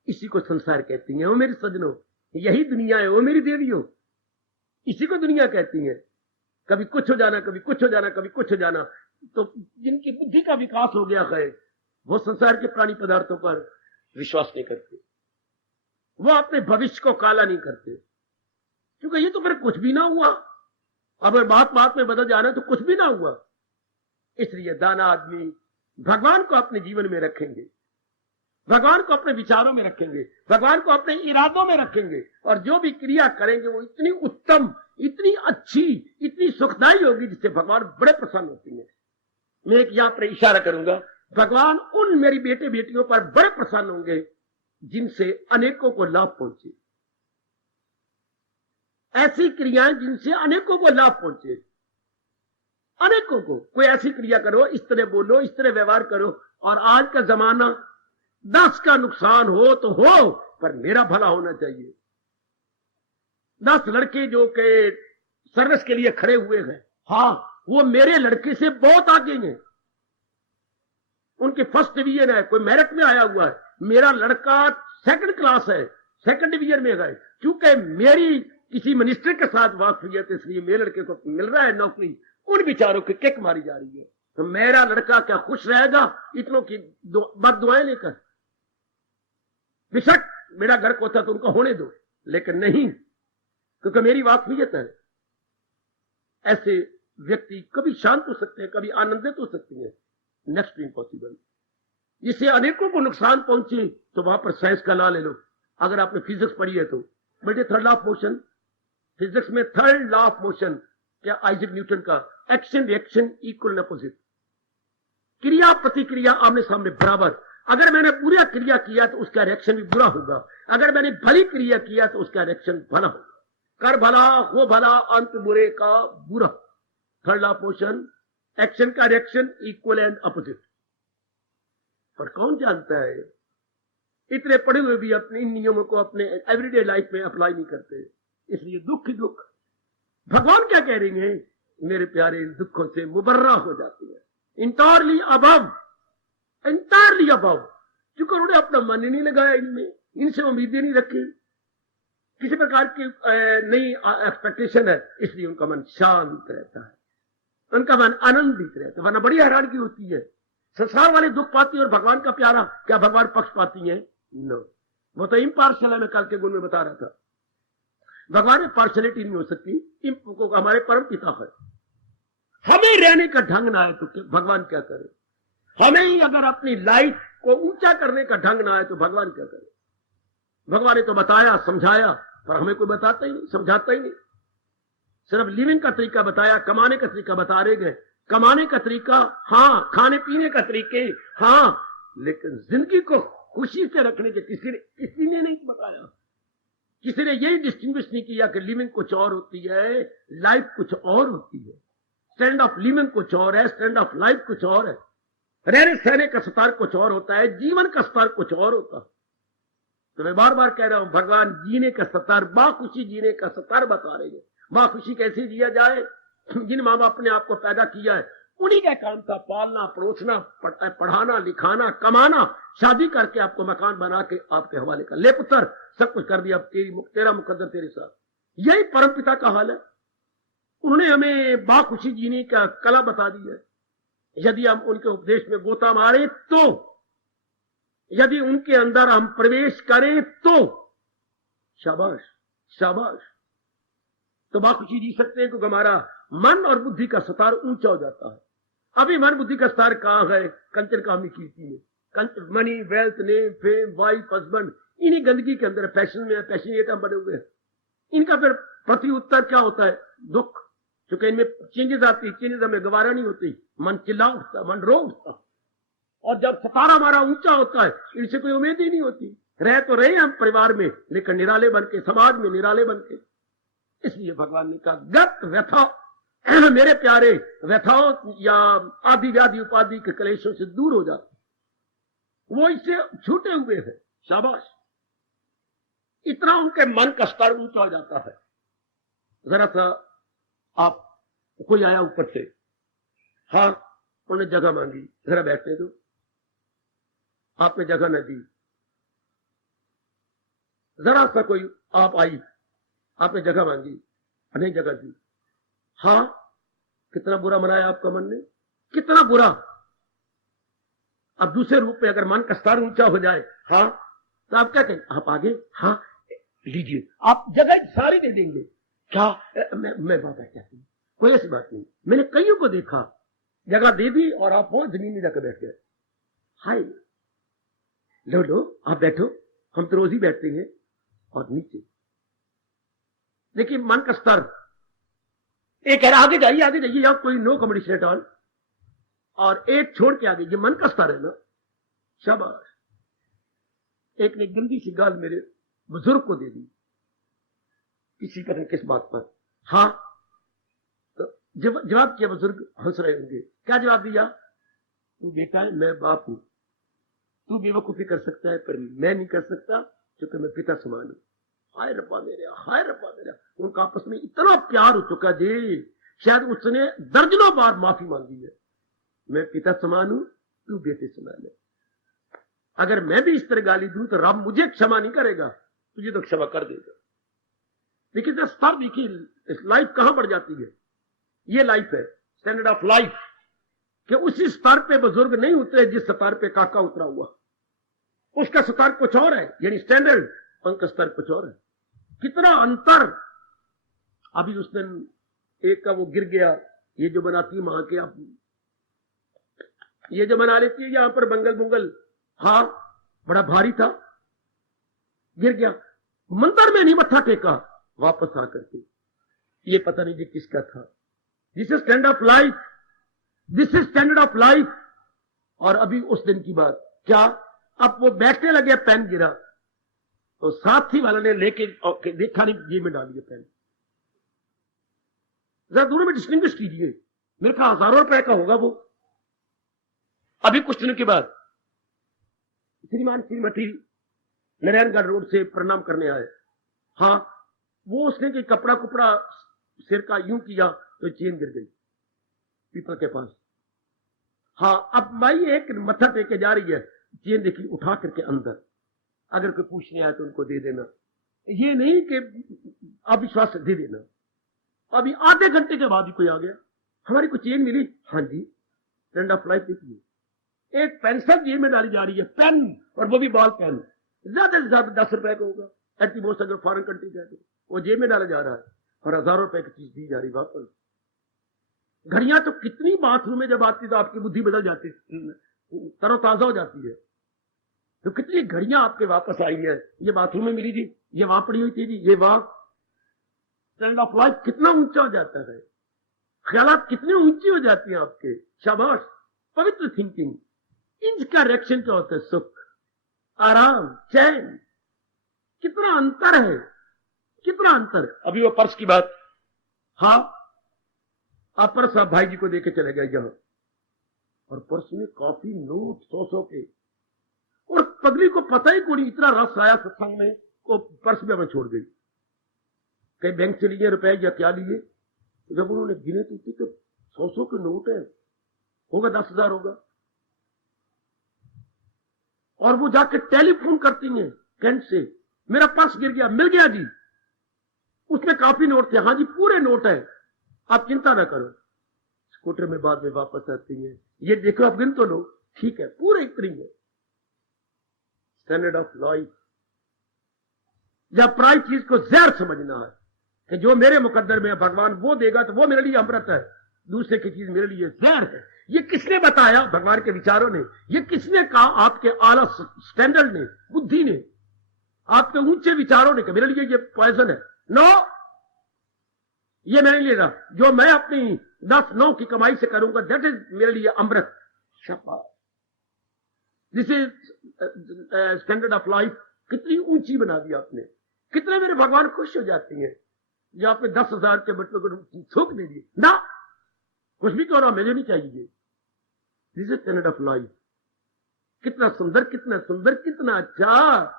इसी को संसार कहती है। वो मेरे सजनों, यही दुनिया है, वो मेरी देवियों, इसी को दुनिया कहती है। कभी कुछ हो जाना, कभी कुछ हो जाना, कभी कुछ हो जाना। तो जिनकी बुद्धि का विकास हो गया है वो संसार के प्राणी पदार्थों पर विश्वास नहीं करते, वो अपने भविष्य को काला नहीं करते, क्योंकि ये तो फिर कुछ भी ना हुआ। अब बात बात में बदल जाना तो कुछ भी ना हुआ। इसलिए दाना आदमी भगवान को अपने जीवन में रखेंगे, भगवान को अपने विचारों में रखेंगे, भगवान को अपने इरादों में रखेंगे, और जो भी क्रिया करेंगे वो इतनी उत्तम, इतनी अच्छी, इतनी सुखदायी होगी जिससे भगवान बड़े प्रसन्न होते हैं। मैं एक यहां पर इशारा करूंगा, भगवान उन मेरी बेटे बेटियों पर बड़े प्रसन्न होंगे जिनसे अनेकों को लाभ पहुंचे, ऐसी क्रियाएं जिनसे अनेकों को लाभ पहुंचे, अनेकों को। कोई ऐसी क्रिया करो, इस तरह बोलो, इस तरह व्यवहार करो, और आज का जमाना 10 का नुकसान हो तो हो, पर मेरा भला होना चाहिए। 10 लड़के जो के सर्विस के लिए खड़े हुए हैं, हाँ वो मेरे लड़के से बहुत आगे हैं, उनके फर्स्ट डिवीजन है, कोई मेरिट में आया हुआ है, मेरा लड़का सेकंड क्लास है, सेकंड डिवीजन में गए, क्योंकि मेरी किसी मिनिस्टर के साथ बात हुई है तो इसलिए मेरे लड़के को मिल रहा है नौकरी। उन विचारों की किक मारी जा रही है, तो मेरा लड़का क्या खुश रहेगा इतनों की बद दुआएं लेकर? बेशक मेरा घर को था तो उनको होने दो, लेकिन नहीं, क्योंकि मेरी वाकफियत है। ऐसे व्यक्ति कभी शांत हो सकते हैं, कभी आनंदित हो सकते हैं, नेक्स्ट इम्पॉसिबल। जिससे अनेकों को नुकसान पहुंचे तो वहां पर साइंस का ला ले लो। अगर आपने फिजिक्स पढ़ी है तो बेटे, third law of motion, physics में थर्ड लॉ ऑफ मोशन क्या, आइजैक न्यूटन का, एक्शन रिएक्शन इक्वल अपोजिट, क्रिया प्रतिक्रिया आमने सामने बराबर। अगर मैंने बुरा क्रिया किया तो उसका रिएक्शन भी बुरा होगा, अगर मैंने भली क्रिया किया तो उसका रिएक्शन भला होगा। कर भला हो भला, अंत बुरे का बुरा। Third law of motion, action का रिएक्शन इक्वल एंड अपोजिट। पर कौन जानता है, इतने पढ़े हुए भी अपने इन नियमों को अपने एवरीडे लाइफ में अप्लाई नहीं करते, इसलिए दुख ही दुख। भगवान क्या कह रही है, मेरे प्यारे इन दुखों से मुबर्रा हो जाती है, इंटायरली अबव, इंटायरली अबव, क्योंकि उन्होंने अपना मन ही नहीं लगाया इनमें, इनसे उम्मीदें नहीं रखी, किसी प्रकार की नई एक्सपेक्टेशन है, इसलिए उनका मन शांत रहता है, उनका मन आनंदित रहता है। वरना बड़ी हैरानगी होती है, संसार वाले दुख पाती है और भगवान का प्यारा, क्या भगवान पक्ष पाती है? नो, वो तो इम्पार्शियल है। मैं कल के गुण में बता रहा था, भगवान में पार्शलिटी नहीं हो सकती, हमारे परम पिता है। हमें रहने का ढंग ना आए तो भगवान क्या करे, हमें ही अगर अपनी लाइफ को ऊंचा करने का ढंग ना आए तो भगवान क्या करे? भगवान ने तो बताया, समझाया, पर हमें कोई बताता ही नहीं, समझाता ही नहीं। सिर्फ लिविंग का तरीका बताया, कमाने का तरीका बता रहे गए, कमाने का तरीका हाँ, खाने पीने का तरीके हाँ, लेकिन जिंदगी को खुशी से रखने के किसी ने नहीं बताया। किसी ने यही डिस्टिंग्विश नहीं किया कि लिविंग कुछ और होती है, लाइफ कुछ और होती है। स्टैंड ऑफ लिविंग कुछ और है, स्टैंड ऑफ लाइफ कुछ और है। रहने सहने का स्तर कुछ और होता है, जीवन का स्तर कुछ और होता है। तो मैं बार बार कह रहा हूं, भगवान जीने का स्तर, बाखुशी जीने का स्तर बता रहे हैं। बाखुशी कैसे जिया जाए? जिन माँ बाप ने आपको पैदा किया है उन्हीं का काम था पालना, परोसना, पढ़ाना, लिखाना, कमाना, शादी करके आपको मकान बना के आपके हवाले कर, ले पुत्र सब कुछ कर दिया, तेरा मुकद्दर तेरे साथ। यही परमपिता का हाल है। उन्होंने हमें बाखुशी जीने का कला बता दी है। यदि हम उनके उपदेश में गोता मारे तो, यदि उनके अंदर हम प्रवेश करें तो शाबाश शाबाश, तो बाखुशी जी सकते हैं, क्योंकि हमारा मन और बुद्धि का स्तर ऊंचा हो जाता है। अभी मन बुद्धि का स्तर कहां है? कंचन कामी कीर्ति में, money, wealth, name, fame, wife, husband, इन्हीं गंदगी के अंदर फैशन में, पैशनेट हम बने हुए हैं। इनका फिर प्रति उत्तर क्या होता है? दुख। क्योंकि इनमें चेंजेस आती, चेंजेस हमें गवारा नहीं होती, मन चिल्ला उठता, मन रो उठता। और जब सतारा हमारा ऊंचा होता है, इनसे कोई उम्मीद ही नहीं होती। रह तो रहे हम परिवार में, लेकिन निराले बन के, समाज में निराले बन के। इसलिए भगवान ने कहा, गत व्यथा, मेरे प्यारे, व्यथाओं या आदि व्याधि उपाधि के कलेशों से दूर हो जाते, वो इससे छूटे हुए हैं। शाबाश। इतना उनके मन का स्तर ऊंचा हो जाता है। जरा सा आप, कोई आया ऊपर से, हाँ, उन्होंने जगह मांगी, जरा बैठने दो, आपने जगह न दी। जरा सा कोई आप आई, आपने जगह मांगी, नहीं जगह दी। हाँ, कितना बुरा मनाया आपका मन ने, कितना बुरा। अब दूसरे रूप में अगर मन का स्तर ऊंचा हो जाए, हाँ, तो आप क्या कहें? आप आगे, हाँ लीजिए, आप जगह सारी दे देंगे। क्या मैं बात चाहती हूँ, कोई ऐसी बात नहीं। मैंने कईयों को देखा, जगह दे दी और आप वो जमीन में जाकर बैठ गए। हाय, लो लो आप बैठो, हम तो रोज ही बैठते हैं। और नीचे देखिए मन का स्तर, एक कह रहा आगे जाइए, आगे जाइए, आप कोई नो कॉम्पिटिशन एट ऑल, और एक छोड़ के आगे, ये मन का स्तर है ना। शाबाश। एक ने गंदी सी गाल मेरे बुजुर्ग को दे दी, किसी तरह किस बात पर, हाँ, तो जवाब किया, बुजुर्ग हंस रहे होंगे। क्या जवाब दिया? तू बेटा है, मैं बाप हूं, तू बेवकूफी कर सकता है पर मैं नहीं कर सकता, क्योंकि मैं पिता समान हूं। हाय रब्बा मेरा, हाय रब्बा मेरा। उनका आपस में इतना प्यार हो चुका जी, शायद उसने दर्जनों बार माफी मांगी है। मैं पिता समान हूं, तू बेटे समान है। अगर मैं भी इस तरह गाली दूं तो रब मुझे क्षमा नहीं करेगा, तुझे तो क्षमा कर देगा। देखिए स्तर, देखिए लाइफ कहां बढ़ जाती है। ये लाइफ है, स्टैंडर्ड ऑफ लाइफ, कि उसी स्तर पे बुजुर्ग नहीं उतरे जिस स्तर पे काका उतरा हुआ। उसका स्तर कुछ और है, यानी स्टैंडर्ड, उनका स्तर कुछ और है। कितना अंतर। अभी उस दिन एक का वो गिर गया, ये जो बनाती मां के, आप ये जो बना लेती है यहां पर बंगल बुंगल, हाँ, बड़ा भारी था, गिर गया। मंदिर में नहीं मत्था टेका, वापस आकर के, ये पता नहीं जी किसका था। This is standard of life, this is standard of life. और अभी उस दिन की बात क्या, अब वो बैठने लगे, पेन गिरा तो साथी वाले ने लेके देखा नहीं, जेब में डाल दिया पेन। जरा दोनों में डिस्टिंग्विश कीजिए, मेरे ख्याल हजारों रुपए का होगा वो। अभी कुछ दिनों के बाद श्रीमान श्रीमती नारायणगढ़ रोड से प्रणाम करने आए। हाँ, वो उसने कि कपड़ा कुपड़ा सिर का यूं किया तो चेन गिर गई पीपल के पास। हाँ, अब माई एक मत्था टेके जा रही है, चेन देखी उठा करके अंदर, अगर कोई पूछने आए तो उनको दे देना, ये नहीं कि अविश्वास दे देना। अभी आधे घंटे के बाद ही कोई आ गया, हमारी कोई चेन मिली, हाँ जी, स्टैंड ऑफ लाइफ देखिए। एक पेंसिल जेब में डाली जा रही है, पेन, और वो भी बॉल पेन, ज्यादा से ज्यादा 10 रुपए का होगा, एट दी मोस्ट, अगर फॉरेन कंट्री का है तो वो जेब में डाला जा रहा है, और हजारों रुपए की चीज दी जा रही वापस। घड़ियां तो कितनी बाथरूम में जब आती तो आपकी बुद्धि बदल जाती, तरोताजा हो जाती है। तो कितनी घड़ियां आपके वापस आई है, ये बाथरूम में मिली थी, ये वहां पड़ी हुई थी जी, ये वहां। स्टैंड ऑफ लाइफ कितना ऊंचा हो जाता है, ख्यालात कितनी ऊंची हो जाती है आपके। शाबाश, पवित्र थिंकिंग। इनका रिएक्शन क्या होता है? सुख, आराम, चैन। कितना अंतर है, कितना अंतर। अभी वो पर्स की बात, हाँ, आप पर्स आप भाई जी को देके चले गए जहां, और पर्स में काफी नोट 100 के, और पगली को पता ही कोई इतना रस आया सत्संग में, वो पर्स में हमें छोड़ गई। कहीं बैंक से लिए रुपए या क्या लिए, जब उन्होंने गिने तो 100 के नोट है, होगा 10,000 होगा। और वो जाके टेलीफोन करती हैं कैंट से, मेरा पर्स गिर गया, मिल गया जी, उसमें काफी नोट थे। हाँ जी पूरे नोट है, आप चिंता ना करो। स्कूटर में बाद में वापस आती है, ये देखो आप गिन तो लो, ठीक है पूरे इतनी है। स्टैंडर्ड ऑफ लाइफ, या प्राय चीज को जहर समझना है कि जो मेरे मुकद्दर में है भगवान वो देगा तो वो मेरे लिए अमृत है, दूसरे की चीज मेरे लिए जहर है। ये किसने बताया? भगवान के विचारों ने। ये किसने कहा? आपके आला स्टैंडर्ड ने, बुद्धि ने, आपके ऊंचे विचारों ने, कि मेरे लिए ये पॉइजन है। नो, ये मैं नहीं ले रहा, जो मैं अपनी 10-9 की कमाई से करूंगा दैट इज मेरे लिए अमृत। This is standard of life. कितनी ऊंची बना दी आपने, कितने मेरे भगवान खुश हो जाती हैं। या आपने 10,000 के बच्चों को थूक दे दिए ना, कुछ भी क्यों ना, मुझे नहीं चाहिए। This is standard of life. कितना सुंदर, कितना सुंदर, कितना अच्छा।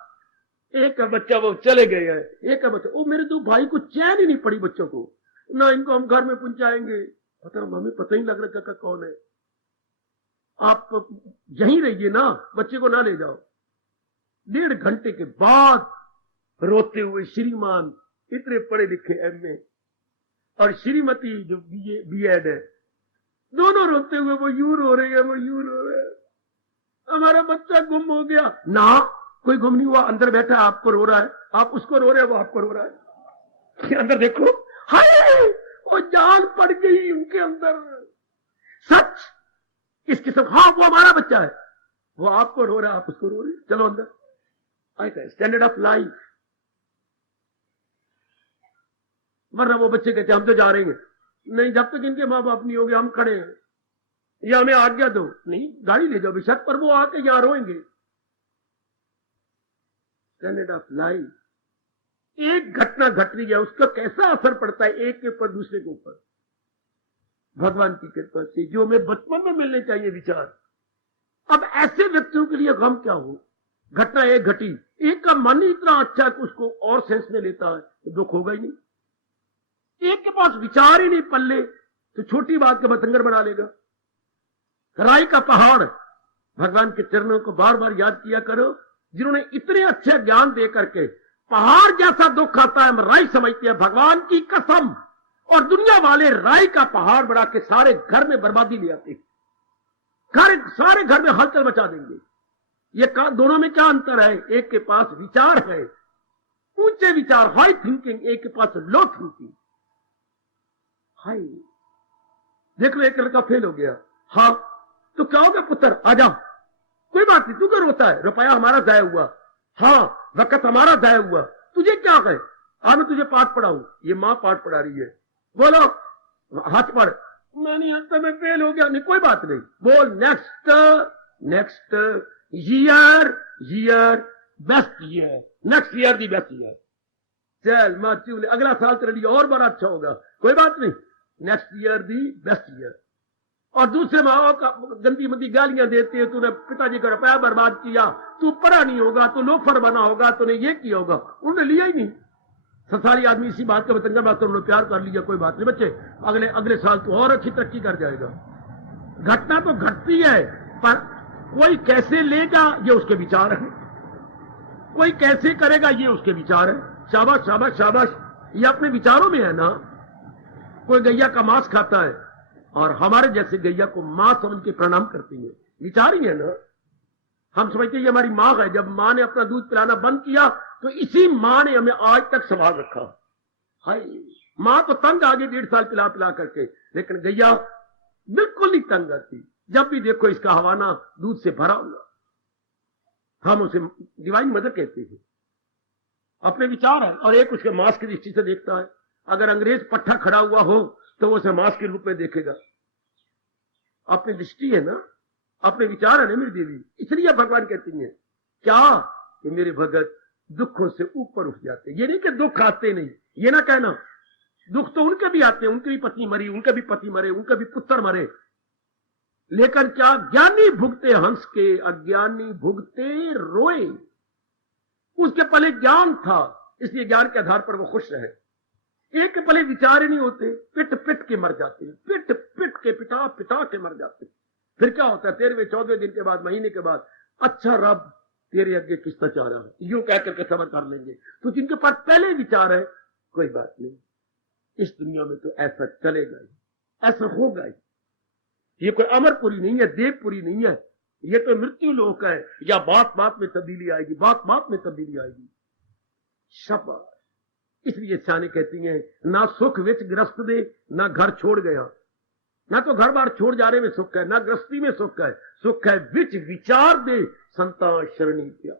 एक का बच्चा वो चले गए है, एक का बच्चा, वो मेरे 2 भाई को चैन ही नहीं पड़ी बच्चों को, ना इनको हम घर में पहुंचाएंगे, पता हमें पता ही लग रहा कौन है। आप यहीं रहिए ना, बच्चे को ना ले जाओ। 1.5 घंटे के बाद रोते हुए श्रीमान, इतने पढ़े लिखे एमए, और श्रीमती जो बीएड है, दोनों रोते हुए वो यूं रो रहे हैं, वो यूं रो रहे हैं, हमारा बच्चा गुम हो गया। ना, कोई गुम नहीं हुआ, अंदर बैठा है, आपको रो रहा है, आप उसको रो रहे हैं, वो आपको रो रहा है। अंदर देखो, हाय वो जान पड़ गई उनके अंदर। सच इस किस्म, हाँ वो हमारा बच्चा है, वो आपको रो रहा है, आप उसको रो रहे हैं, चलो अंदर। ऐसा स्टैंडर्ड ऑफ लाइफ। वरना वो बच्चे कहते हम तो जा रहे हैं, नहीं जब तक इनके माँ बाप नहीं होंगे हम खड़े हैं, या हमें आज्ञा दो, नहीं गाड़ी ले जाओ बेशक, पर वो आके यहां रोएंगे। Standard of life. एक घटना घट रही है, उसका कैसा असर पड़ता है एक के ऊपर दूसरे के ऊपर, भगवान की कृपा से, जो हमें बचपन में मिलने चाहिए विचार। अब ऐसे व्यक्तियों के लिए गम क्या हो, घटना एक घटी, एक का मन ही इतना अच्छा है कि उसको और सेंस में लेता है तो दुख होगा ही नहीं। एक के पास विचार ही नहीं पल्ले तो छोटी बात का बतंगर बना लेगा। राई का पहाड़, भगवान के चरणों को बार बार याद किया करो, जिन्होंने इतने अच्छे ज्ञान दे करके पहाड़ जैसा दुख आता है हम राई समझते हैं, भगवान की कसम। और दुनिया वाले राई का पहाड़ बढ़ा के सारे घर में बर्बादी ले आते, सारे घर में हलचल मचा देंगे। ये दोनों में क्या अंतर है? एक के पास विचार है, ऊंचे विचार, हाई थिंकिंग, एक के पास लो थिंकिंग। हाई देख लो, एक लड़का फेल हो गया, हाँ तो क्या हो गया पुत्र, आजा, कोई बात नहीं, तू क्यों रोता है, रुपया हमारा जाया हुआ, हाँ वक्त हमारा जाया हुआ, तुझे क्या कहे, आ मैं तुझे पाठ पढ़ाऊं। ये माँ पाठ पढ़ा रही है, बोलो हाथ पढ़, मैं नहीं हंसता, मैं फेल हो गया, नहीं कोई बात नहीं, बोल next next year best year, next year the best year, चल माँ चूले, अगला साल तेरे लिए और बड़ा अच्छा होगा, कोई बात नहीं, next year the best year. और दूसरे माओ का गंदी मंदी गालियां देते हैं, तूने पिताजी का रुपया बर्बाद किया, तू पढ़ा नहीं होगा, तू लोफर बना होगा, तूने ये किया होगा, उन्होंने लिया ही नहीं। संसारी आदमी इसी बात का बतंगा बात, उन्होंने प्यार कर लिया, कोई बात नहीं बच्चे, अगले साल तू और अच्छी तरक्की कर जाएगा। घटना तो घटती है, पर कोई कैसे लेगा ये उसके विचार है, कोई कैसे करेगा ये उसके विचार है। शाबाश शाबाश शाबाश, ये अपने विचारों में है ना। कोई गैया का मांस खाता है और हमारे जैसे गैया को मां समझ के प्रणाम करती है, विचार ही है ना। हम समझते हैं ये हमारी मां है, जब मां ने अपना दूध पिलाना बंद किया तो इसी मां ने हमें आज तक संभाल रखा। हाय, मां तो तंग आ गई 1.5 साल पिला पिला करके, लेकिन गैया बिल्कुल नहीं तंग आती। जब भी देखो इसका हवाना दूध से भरा हुआ, हम उसे डिवाइन मदर कहते हैं। अपने विचार है, और एक उसके मांस की दृष्टि से देखता है। अगर अंग्रेज पट्टा खड़ा हुआ हो तो वो उसे मांस के रूप में देखेगा। अपनी दृष्टि है ना, अपने विचार है ना मेरी देवी। इसलिए भगवान कहती है क्या कि मेरे भगत दुखों से ऊपर उठ जाते। ये नहीं कि दुख आते नहीं, ये ना कहना, दुख तो उनके भी आते हैं, उनकी भी पत्नी मरी, उनके भी पति मरे, उनके भी पुत्र मरे, लेकर क्या, ज्ञानी भुगते हंस के, अज्ञानी भुगते रोए। उसके पहले ज्ञान था, इसलिए ज्ञान के आधार पर वो खुश रहे। एक के पहले विचार ही नहीं होते, पिट पिट के मर जाते, पिट पिट के पिटा पिटा के मर जाते। फिर क्या होता है, 13वें 14वें दिन के बाद, महीने के बाद, अच्छा रब तेरे आगे किसना चाह रहा है, यूं कह करके सबर कर लेंगे। तो जिनके पास पहले विचार है, कोई बात नहीं, इस दुनिया में तो ऐसा चलेगा ही, ऐसा होगा ही। ये कोई अमरपुरी नहीं है, देवपुरी नहीं है, ये तो मृत्यु लोक है। या बात बात में तब्दीली आएगी, बात बात में तब्दीली आएगी। शाबाश। इसलिए सियाने कहती हैं, ना सुख विच ग्रस्त दे, ना घर छोड़ गया। ना तो घर बार छोड़ जाने में सुख है, ना गृहस्थी में सुख है। सुख है विच विचार दे, संता शरणी किया।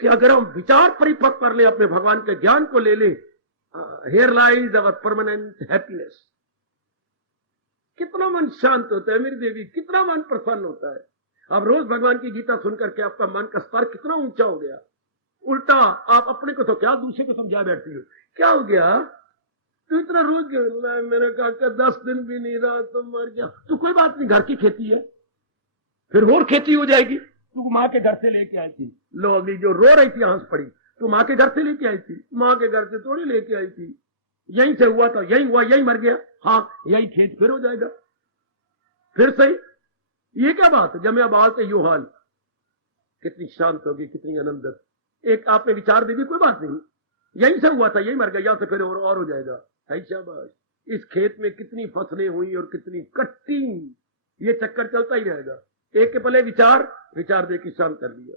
कि अगर हम विचार परिपक्व कर ले, अपने भगवान के ज्ञान को ले ले, here lies our permanent happiness. कितना मन शांत होता है मेरी देवी, कितना मन प्रसन्न होता है। अब रोज भगवान की गीता सुनकर के आपका मन का स्तर कितना ऊंचा हो गया। उल्टा आप अपने को तो क्या, दूसरे को समझा बैठती हो। क्या हो गया, तू इतना रोज गया, मेरे काका 10 दिन भी नहीं रहा तो मर गया। तो कोई बात नहीं, घर की खेती है, फिर और खेती हो जाएगी। तू माँ के घर से लेके आई थी, लो अभी जो रो रही थी हंस पड़ी, तू माँ के घर से लेके आई थी, माँ के घर से थोड़ी लेके आई थी। यहीं से हुआ था, यहीं हुआ, यहीं मर गया। हाँ, यही खेत फिर हो जाएगा, फिर सही। ये क्या बात है, जब मैं बालते यू हाल, कितनी शांत होगी, कितनी आनंद। एक आपने विचार दे दी, कोई बात नहीं, यहीं से हुआ था, यहीं मर गया, यहां से फिर और हो जाएगा। है शाबाश। इस खेत में कितनी फसलें हुई और कितनी कट्टी, ये चक्कर चलता ही रहेगा। एक के पहले विचार दे के शांत कर दिया।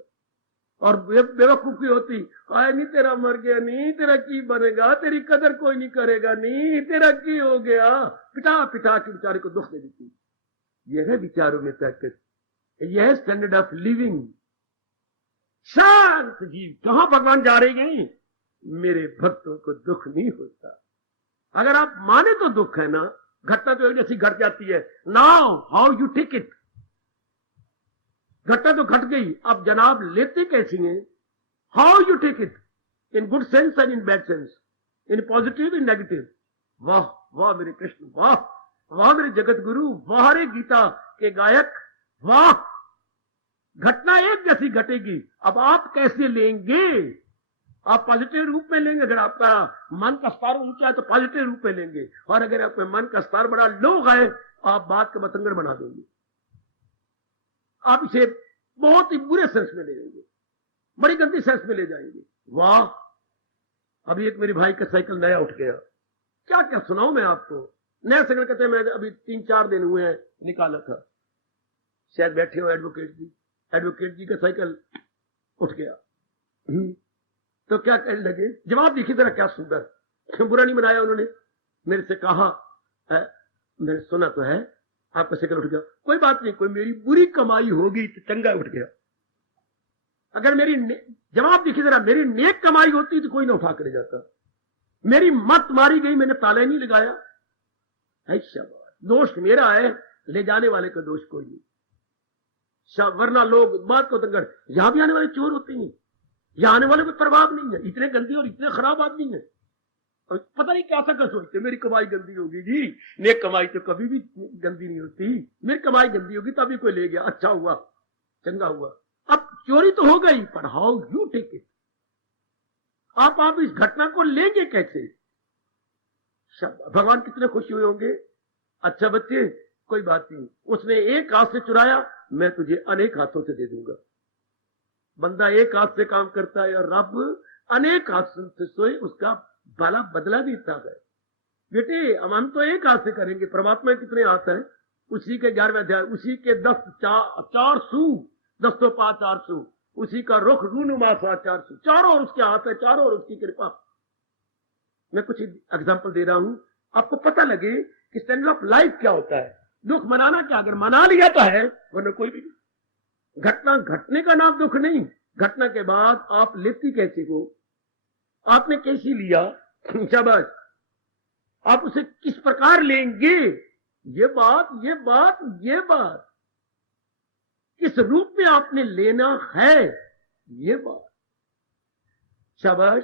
और बेवकूफी होती, आए नहीं तेरा मर गया, नहीं तेरा की बनेगा, तेरी कदर कोई नहीं करेगा, नहीं तेरा की हो गया, पिटा पिटा के बेचारे को दुख दे देती। यह है विचारों में ताकत, यह है स्टैंडर्ड ऑफ लिविंग। शांत जीव। कहां भगवान जा रहे हैं, मेरे भक्तों को दुख नहीं होता। अगर आप माने तो दुख है ना, घटना तो एक जैसी घट जाती है। Now how you take it, घटना तो घट गई, अब जनाब लेते कैसी हैं, how you take it, in good sense and in bad sense, in positive in negative. वाह वाह मेरे कृष्ण, वाह वाह मेरे जगत गुरु, वाह रे गीता के गायक, वाह। घटना एक जैसी घटेगी, अब आप कैसे लेंगे, आप पॉजिटिव रूप में लेंगे। अगर आपका मन का स्तर ऊंचा है तो पॉजिटिव रूप में लेंगे, और अगर आपके मन का स्तर बड़ा लो है, आप बात का बतंगड़ बना देंगे, आप इसे बहुत ही बुरे सेंस में ले जाएंगे, बड़ी गंदी सेंस में ले जाएंगे। वाह, अभी एक मेरे भाई का साइकिल नया उठ गया, क्या क्या सुनाऊं मैं आपको। नया साइकिल कहते हैं, मैं अभी 3-4 दिन हुए हैं निकाला था, शायद बैठे हो एडवोकेट जी का साइकिल उठ गया। तो क्या कहने लगे, जवाब देखिए जरा क्या सुंदर, बुरा नहीं बनाया उन्होंने। मेरे से कहा, मैंने सुना तो है आपका साइकिल उठ गया, कोई बात नहीं, कोई मेरी बुरी कमाई होगी तो चंगा उठ गया। अगर मेरी जवाब देखिए जरा, मेरी नेक कमाई होती तो कोई ना उठा कर जाता। मेरी मत मारी गई, मैंने ताला ही नहीं लगाया। शाबाश, दोष मेरा है, ले जाने वाले का दोष कोई नहीं। वरना लोग बात को तंगड़, यहां भी आने वाले चोर होते हैं, यहां आने वाले को प्रभाव नहीं है, इतने गंदे और इतने खराब आदमी है। और पता नहीं क्या सा कर सोचते, मेरी कमाई गंदी होगी जी। नेक कमाई तो कभी भी गंदी नहीं होती, मेरी कमाई गंदी होगी तभी कोई ले गया, अच्छा हुआ, चंगा हुआ। अब चोरी तो हो गई, पर हाउ यू टेक इट, आप इस घटना को लेंगे कैसे। भगवान कितने खुशी हुए होंगे, अच्छा बच्चे कोई बात नहीं, उसने एक हाथ से चुराया, मैं तुझे अनेक हाथों से दे दूंगा। बंदा एक हाथ से काम करता है और रब अनेक हाथ से सोए उसका भला बदला देता है। बेटे हम तो एक हाथ से करेंगे, परमात्मा कितने हाथ है, उसी के 11वें अध्याय, उसी के 4 सू, 10 तो 5 4 सू, उसी का रुख रूनुमा 4 सू, चारों उसके हाथ है, चारों और उसकी कृपा। मैं कुछ एग्जाम्पल दे रहा हूं, आपको पता लगे कि स्टैंडर्ड ऑफ लाइफ क्या होता है। दुख मनाना क्या, अगर मना लिया तो है, वरना कोई भी घटना घटने का नाम दुख नहीं। घटना के बाद आप लेती कैसे हो, आपने कैसी लिया, शाबाश, आप उसे किस प्रकार लेंगे, ये बात किस रूप में आपने लेना है, ये बात। शाबाश,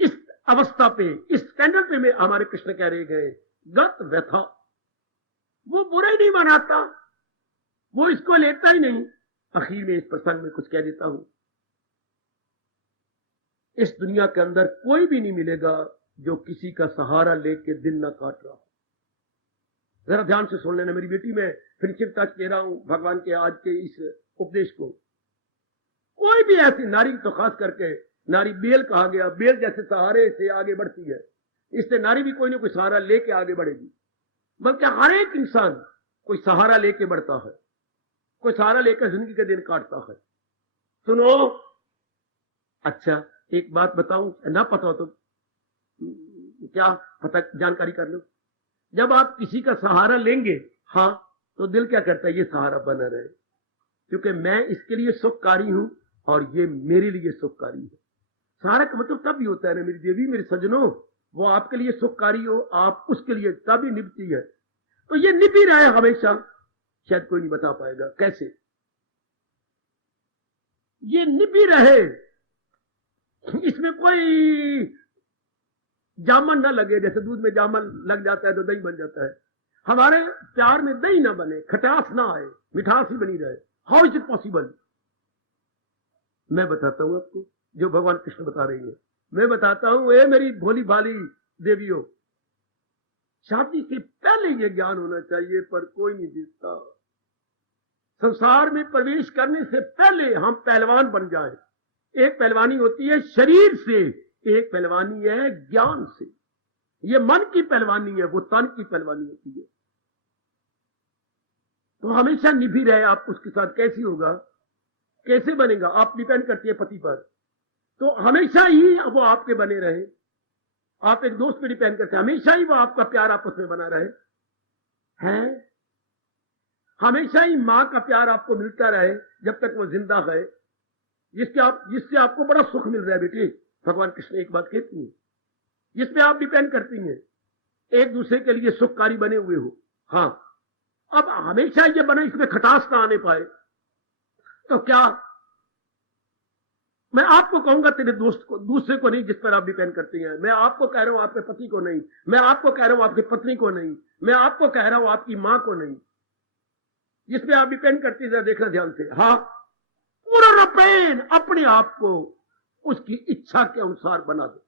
इस अवस्था पे, इस स्टैंडर्ड पे में हमारे कृष्ण कह रहे गए, गत व्यथा, वो बुरा ही नहीं मनाता, वो इसको लेता ही नहीं। आखिर में इस प्रसंग में कुछ कह देता हूं, इस दुनिया के अंदर कोई भी नहीं मिलेगा जो किसी का सहारा लेके दिन ना काट रहा हो। जरा ध्यान से सुन लेना मेरी बेटी, मैं फिनिशिंग टच दे रहा हूं भगवान के आज के इस उपदेश को। कोई भी ऐसी नारी, तो खास करके नारी बेल कहा गया, बेल जैसे सहारे से आगे बढ़ती है, इससे नारी भी कोई ना कोई सहारा लेके आगे बढ़ेगी। बल्कि हर एक इंसान कोई सहारा लेके बढ़ता है, कोई सहारा लेकर जिंदगी के दिन काटता है। सुनो, अच्छा एक बात बताऊं, ना पता हो तो क्या पता, जानकारी कर लो। जब आप किसी का सहारा लेंगे, हाँ, तो दिल क्या करता है, ये सहारा बना रहे, क्योंकि मैं इसके लिए सुखकारी हूं और ये मेरे लिए सुखकारी है। सहारा का मतलब तब भी होता है ना मेरी देवी, मेरे सजनों, वो आपके लिए सुखकारी हो, आप उसके लिए, तभी निभती है। तो ये निभ ही रहा है हमेशा, शायद कोई नहीं बता पाएगा कैसे ये निभ ही रहे, इसमें कोई जामन ना लगे। जैसे दूध में जामन लग जाता है तो दही बन जाता है, हमारे प्यार में दही ना बने, खटास ना आए, मिठास ही बनी रहे। How is it possible? मैं बताता हूं आपको, जो भगवान कृष्ण बता रही है, मैं बताता हूं। ए मेरी भोली भाली देवियों, शादी से पहले ये ज्ञान होना चाहिए, पर कोई नहीं जीतता। संसार में प्रवेश करने से पहले हम पहलवान बन जाएं। एक पहलवानी होती है शरीर से, एक पहलवानी है ज्ञान से। ये मन की पहलवानी है, वो तन की पहलवानी होती है। तो हमेशा निभी रहे आप उसके साथ। कैसी होगा, कैसे बनेगा, आप डिपेंड करती है पति पर। तो हमेशा ही वो आपके बने रहे। आप एक दोस्त पे डिपेंड करते हैं, हमेशा ही वो आपका प्यार आपस में बना रहे हैं। हमेशा ही मां का प्यार आपको मिलता रहे जब तक वो जिंदा है, जिससे आपको बड़ा सुख मिल रहा है। बेटी, भगवान कृष्ण एक बात कहती है, जिसपे आप डिपेंड करती हैं, एक दूसरे के लिए सुखकारी बने हुए हो। हाँ, अब हमेशा ये बने, इसमें खटास ना आने पाए, तो क्या मैं आपको कहूंगा तेरे दोस्त को, दूसरे को नहीं, जिस पर आप डिपेंड करती हैं। मैं आपको कह रहा हूं आपके पति को नहीं, मैं आपको कह रहा हूं आपकी पत्नी को नहीं, मैं आपको कह रहा हूं आपकी मां को नहीं, जिसपे आप डिपेंड करती है। देखना ध्यान से, हाँ, पूरा रूपेण अपने आप को उसकी इच्छा के अनुसार बना दो।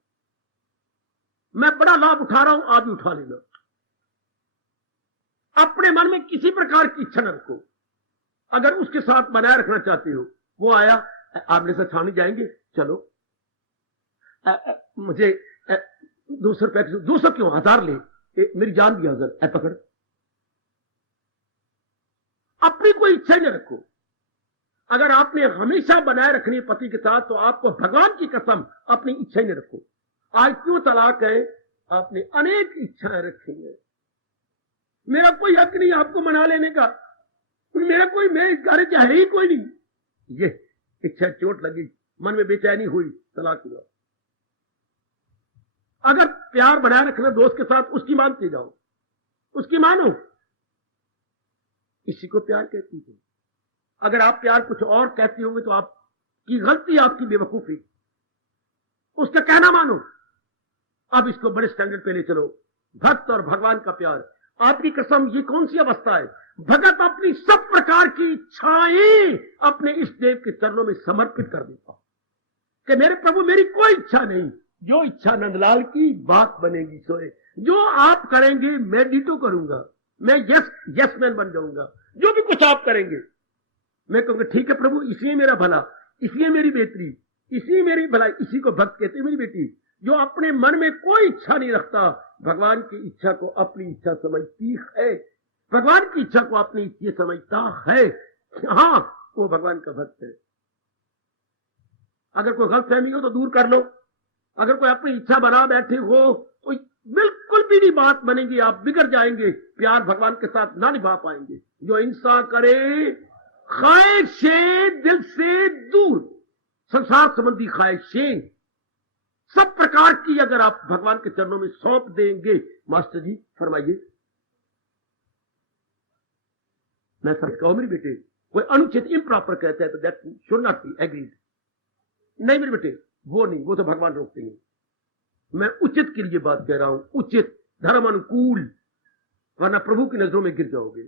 मैं बड़ा लाभ उठा रहा हूं, आप भी उठा लेना। अपने मन में किसी प्रकार की इच्छा न रखो। अगर उसके साथ बनाए रखना चाहते हो, वो आया, आप मेरे साथ छावनी जाएंगे, चलो, मुझे 200 रुपए, 200 क्यों, 1000 ले, मेरी जान भी हाजिर है, पकड़। अपनी कोई इच्छा न रखो। अगर आपने हमेशा बनाए रखनी है पति के साथ, तो आपको भगवान की कसम अपनी इच्छा ही न रखो। आज क्यों तलाक है, आपने अनेक इच्छाएं रखी है। मेरा कोई हक नहीं आपको मना लेने का, मेरा कोई, मैं इस घर से है ही कोई नहीं। ये इच्छा चोट लगी, मन में बेचैनी हुई, तलाक हुआ। अगर प्यार बनाए रखना दोस्त के साथ, उसकी मानते जाओ, उसकी मानो, इसी को प्यार कहती है। अगर आप प्यार कुछ और कहते होंगे तो आपकी गलती, आपकी बेवकूफी। उसका कहना मानो। अब इसको बड़े स्टैंडर्ड पे ले चलो। भक्त और भगवान का प्यार, आपकी कसम, ये कौन सी अवस्था है? भगत अपनी सब प्रकार की इच्छाएं अपने इष्ट देव के चरणों में समर्पित कर देता कि मेरे प्रभु, मेरी कोई इच्छा नहीं, जो इच्छा नंदलाल की बात बनेगी सोए। जो आप करेंगे मैं डिटो करूंगा, मैं यस मैन बन जाऊंगा। जो भी कुछ आप करेंगे मैं कहूंगा ठीक है प्रभु, इसलिए मेरा भला, इसलिए मेरी बेटी, इसी मेरी भलाई। इसी को भक्त कहते हैं मेरी बेटी, जो अपने मन में कोई इच्छा नहीं रखता, भगवान की इच्छा को अपनी इच्छा समझती है, भगवान की इच्छा को अपनी इच्छा समझता है। हाँ, वो भगवान का भक्त है। अगर कोई गलतफहमी हो तो दूर कर लो। अगर कोई अपनी इच्छा बना बैठे हो तो बिल्कुल भी नहीं बात बनेगी, आप बिगड़ जाएंगे, प्यार भगवान के साथ ना निभा पाएंगे। जो इंसान करे ख्वाहिशें दिल से दूर, संसार संबंधी ख्वाहिशें सब प्रकार की अगर आप भगवान के चरणों में सौंप देंगे, मास्टर जी फरमाइए, मैं समझ कहूं मेरी बेटे, कोई अनुचित इम्प्रॉपर कहता है तो that should not be agreed. नहीं मेरे बेटे, वो नहीं, वो तो भगवान रोकते हैं। मैं उचित के लिए बात कह रहा हूं, उचित, धर्म अनुकूल, वरना प्रभु की नजरों में गिर जाओगे।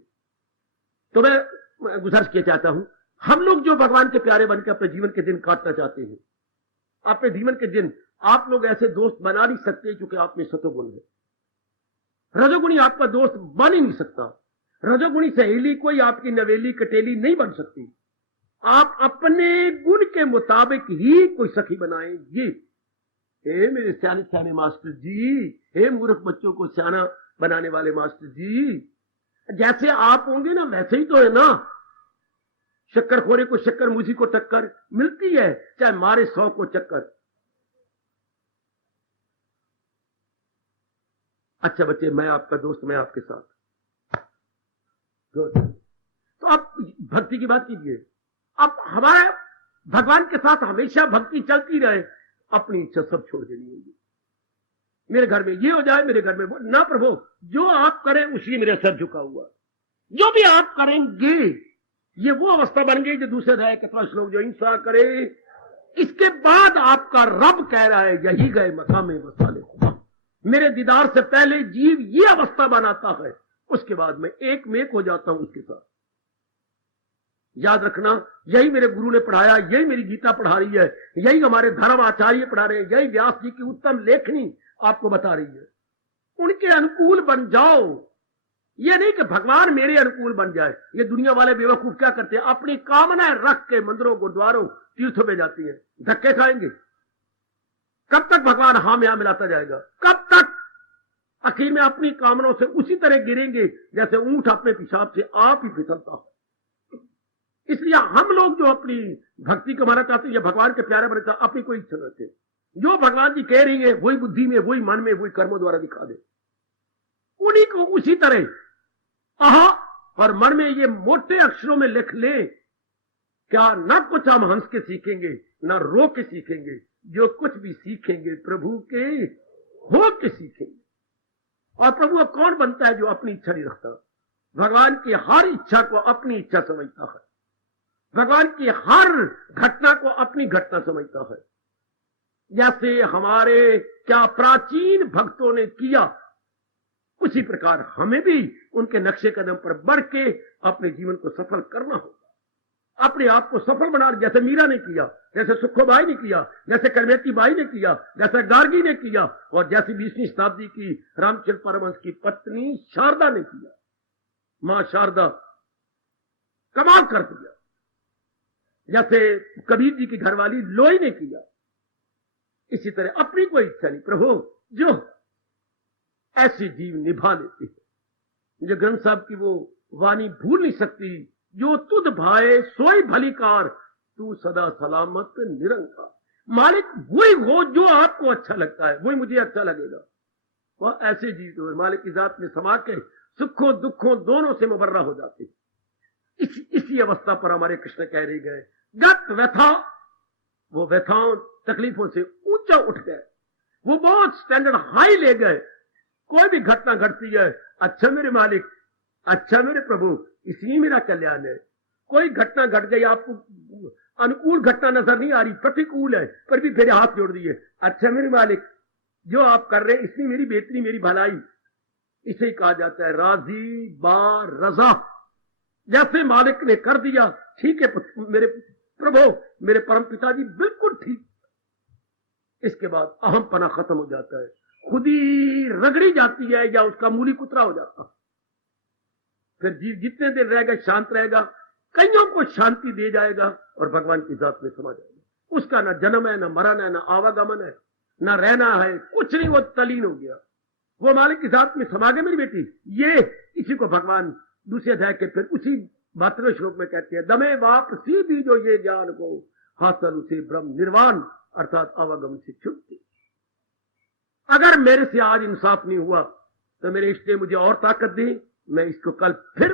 तो मैं गुजारिश किया चाहता हूं, हम लोग जो भगवान के प्यारे बनकर अपने जीवन के दिन काटना चाहते हैं, अपने जीवन के दिन आप लोग ऐसे दोस्त बना नहीं सकते क्योंकि आप में सतोगुण है। रजोगुणी आपका दोस्त बन ही नहीं सकता। रजोगुणी सहेली कोई आपकी नवेली कटेली नहीं बन सकती। आप अपने गुण के मुताबिक ही कोई सखी बनाएंगे। हे मेरे सियाने सियाने मास्टर जी, हे मूर्ख बच्चों को सियाना बनाने वाले मास्टर जी, जैसे आप होंगे ना वैसे ही तो है ना। शक्करखोरे को शक्कर, मुझी को टक्कर मिलती है, चाहे मारे 100 को चक्कर। अच्छा बच्चे, मैं आपका दोस्त, मैं आपके साथ। गुड। तो आप भक्ति की बात कीजिए। अब हमारे भगवान के साथ हमेशा भक्ति चलती रहे, अपनी इच्छा सब छोड़ देनी होगी। मेरे घर में ये हो जाए, मेरे घर में वो ना। प्रभु जो आप करें उसी मेरे सर झुका हुआ। जो भी आप करेंगे ये वो अवस्था बन गई जो दूसरे अध्याय का 5 श्लोक, जो हिंसा करे। इसके बाद आपका रब कह रहा है, यही गए मकामे मसाले खुदा। मेरे दीदार से पहले जीव ये अवस्था बनाता है, उसके बाद मैं एक में एक हो जाता हूं उसके साथ। याद रखना, यही मेरे गुरु ने पढ़ाया, यही मेरी गीता पढ़ा रही है, यही हमारे धर्म आचार्य पढ़ा रहे हैं, यही व्यास जी की उत्तम लेखनी आपको बता रही है। उनके अनुकूल बन जाओ। ये नहीं कि भगवान मेरे अनुकूल बन जाए। ये दुनिया वाले बेवकूफ क्या करते हैं, अपनी कामनाएं रख के मंदिरों, गुरुद्वारों, तीर्थों में जाती हैं, धक्के खाएंगे। कब तक भगवान हाँ में हाँ मिलाता जाएगा? कब तक? आखिर में अपनी कामनाओं से उसी तरह गिरेंगे जैसे ऊंट अपने पेशाब से आप ही फिसलता है। इसलिए हम लोग जो अपनी भक्ति कमाना चाहते हैं या भगवान के प्यारे बनना चाहते, अपनी कोई इच्छा रखते, जो भगवान जी कह रही है वही बुद्धि में, वही मन में, वही कर्मों द्वारा दिखा दे, उन्हीं को उसी तरह आहा और मन में ये मोटे अक्षरों में लिख ले। क्या न कुछ हम हंस के सीखेंगे, न रो के सीखेंगे, जो कुछ भी सीखेंगे प्रभु के हो के सीखेंगे। और प्रभु अब कौन बनता है जो अपनी इच्छा नहीं रखता? भगवान की हर इच्छा को अपनी इच्छा समझता है, भगवान की हर घटना को अपनी घटना समझता है। जैसे हमारे क्या प्राचीन भक्तों ने किया, उसी प्रकार हमें भी उनके नक्शे कदम पर बढ़ के अपने जीवन को सफल करना होगा, अपने आप को सफल बना। जैसे मीरा ने किया, जैसे सुखोबाई ने किया, जैसे करमेती बाई ने किया, जैसे गार्गी ने किया, और जैसे 20वीं शताब्दी की रामचंद्र परमहंस की पत्नी शारदा ने किया। मां शारदा कमाल कर दिया। जैसे कबीर जी की घरवाली लोई ने किया। इसी तरह अपनी कोई इच्छा नहीं, प्रभु जो ऐसे जीव निभा लेते हैं, जो ग्रंथ साहब की वो वाणी भूल नहीं सकती, जो तुध भाए सोई भलीकार, तू सदा सलामत निरंकार। मालिक वही हो जो आपको अच्छा लगता है, वही मुझे अच्छा लगेगा। वह ऐसे जीव तो मालिक की जात में समा के सुखों दुखों दोनों से मुबर्रा हो जाते। इसी अवस्था पर हमारे कृष्ण कह रहे गए, गत व्यथा, वो व्यथाओं तकलीफों से ऊंचा उठ गए, वो बहुत स्टैंडर्ड हाई ले गए। कोई भी घटना घटती है, अच्छा मेरे मालिक, अच्छा मेरे प्रभु, इसी मेरा कल्याण है। कोई घटना घट गई, आपको अनुकूल घटना नजर नहीं आ रही, प्रतिकूल है, पर भी फिर हाथ जोड़ दिए, अच्छा मेरे मालिक, जो आप कर रहे हैं इसमें मेरी बेहतरी, मेरी भलाई। इसे कहा जाता है राजी बा रजा। जैसे मालिक ने कर दिया, ठीक है मेरे प्रभु, मेरे परम पिताजी, बिल्कुल ठीक। इसके बाद अहम पना खत्म हो जाता है, खुद ही रगड़ी जाती है या उसका मूली कुतरा हो जाता है। फिर जीव जितने दिन रहेगा शांत रहेगा, कईयों को शांति दे जाएगा और भगवान की जात में समा जाएगा। उसका ना जन्म है, ना मरण है, ना आवागमन है, ना रहना है, कुछ नहीं, वो तलीन हो गया, वो मालिक की जात में समा गए। मेरी बेटी, ये इसी को भगवान दूसरे अध्याय के फिर उसी 72वें श्लोक में कहते हैं, दमे वापसी भी जो ये ज्ञान को हासिल उसे ब्रह्म निर्वाण, अर्थात आवागमन से छुट्टी। अगर मेरे से आज इंसाफ नहीं हुआ तो मेरे इष्ट ने मुझे और ताकत दी, मैं इसको कल फिर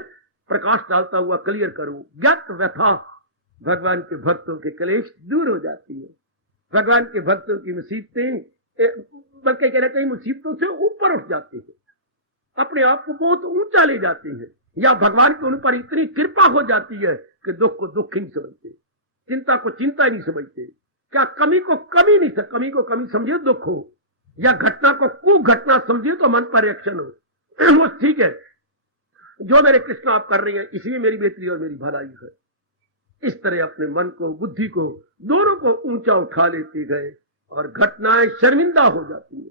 प्रकाश डालता हुआ क्लियर करूं। ज्ञात व्यथा, भगवान के भक्तों के कलेश दूर हो जाती है, भगवान के भक्तों की मुसीबतें, बल्कि कहना कहीं मुसीबतों से ऊपर उठ जाती है, अपने आप को बहुत ऊंचा ले जाती है, या भगवान की उन पर इतनी कृपा हो जाती है कि दुख को दुख ही नहीं समझते, चिंता को चिंता ही नहीं समझते। क्या कमी को कमी नहीं, कमी को कमी समझे दुख हो, या घटना को कुघटना समझे तो मन पर रिएक्शन हो, वो ठीक है। जो मेरे कृष्ण आप कर रही हैं इसी में मेरी बेहतरी और मेरी भलाई है। इस तरह अपने मन को, बुद्धि को, दोनों को ऊंचा उठा लेते गए और घटनाएं शर्मिंदा हो जाती है,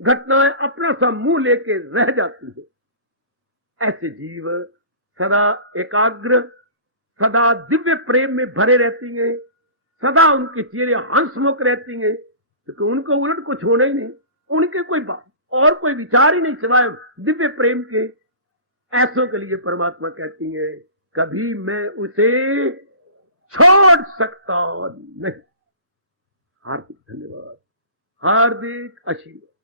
घटनाएं अपना सा मुंह लेके रह जाती है। ऐसे जीव सदा एकाग्र, सदा दिव्य प्रेम में भरे रहती हैं, सदा उनके चेहरे हंसमुख रहती हैं, क्योंकि उनको उलट कुछ होना ही नहीं, उनके कोई बात और कोई विचार ही नहीं सिवाय दिव्य प्रेम के। ऐसों के लिए परमात्मा कहती हैं कभी मैं उसे छोड़ सकता नहीं। हार्दिक धन्यवाद, हार्दिक आशीर्वाद।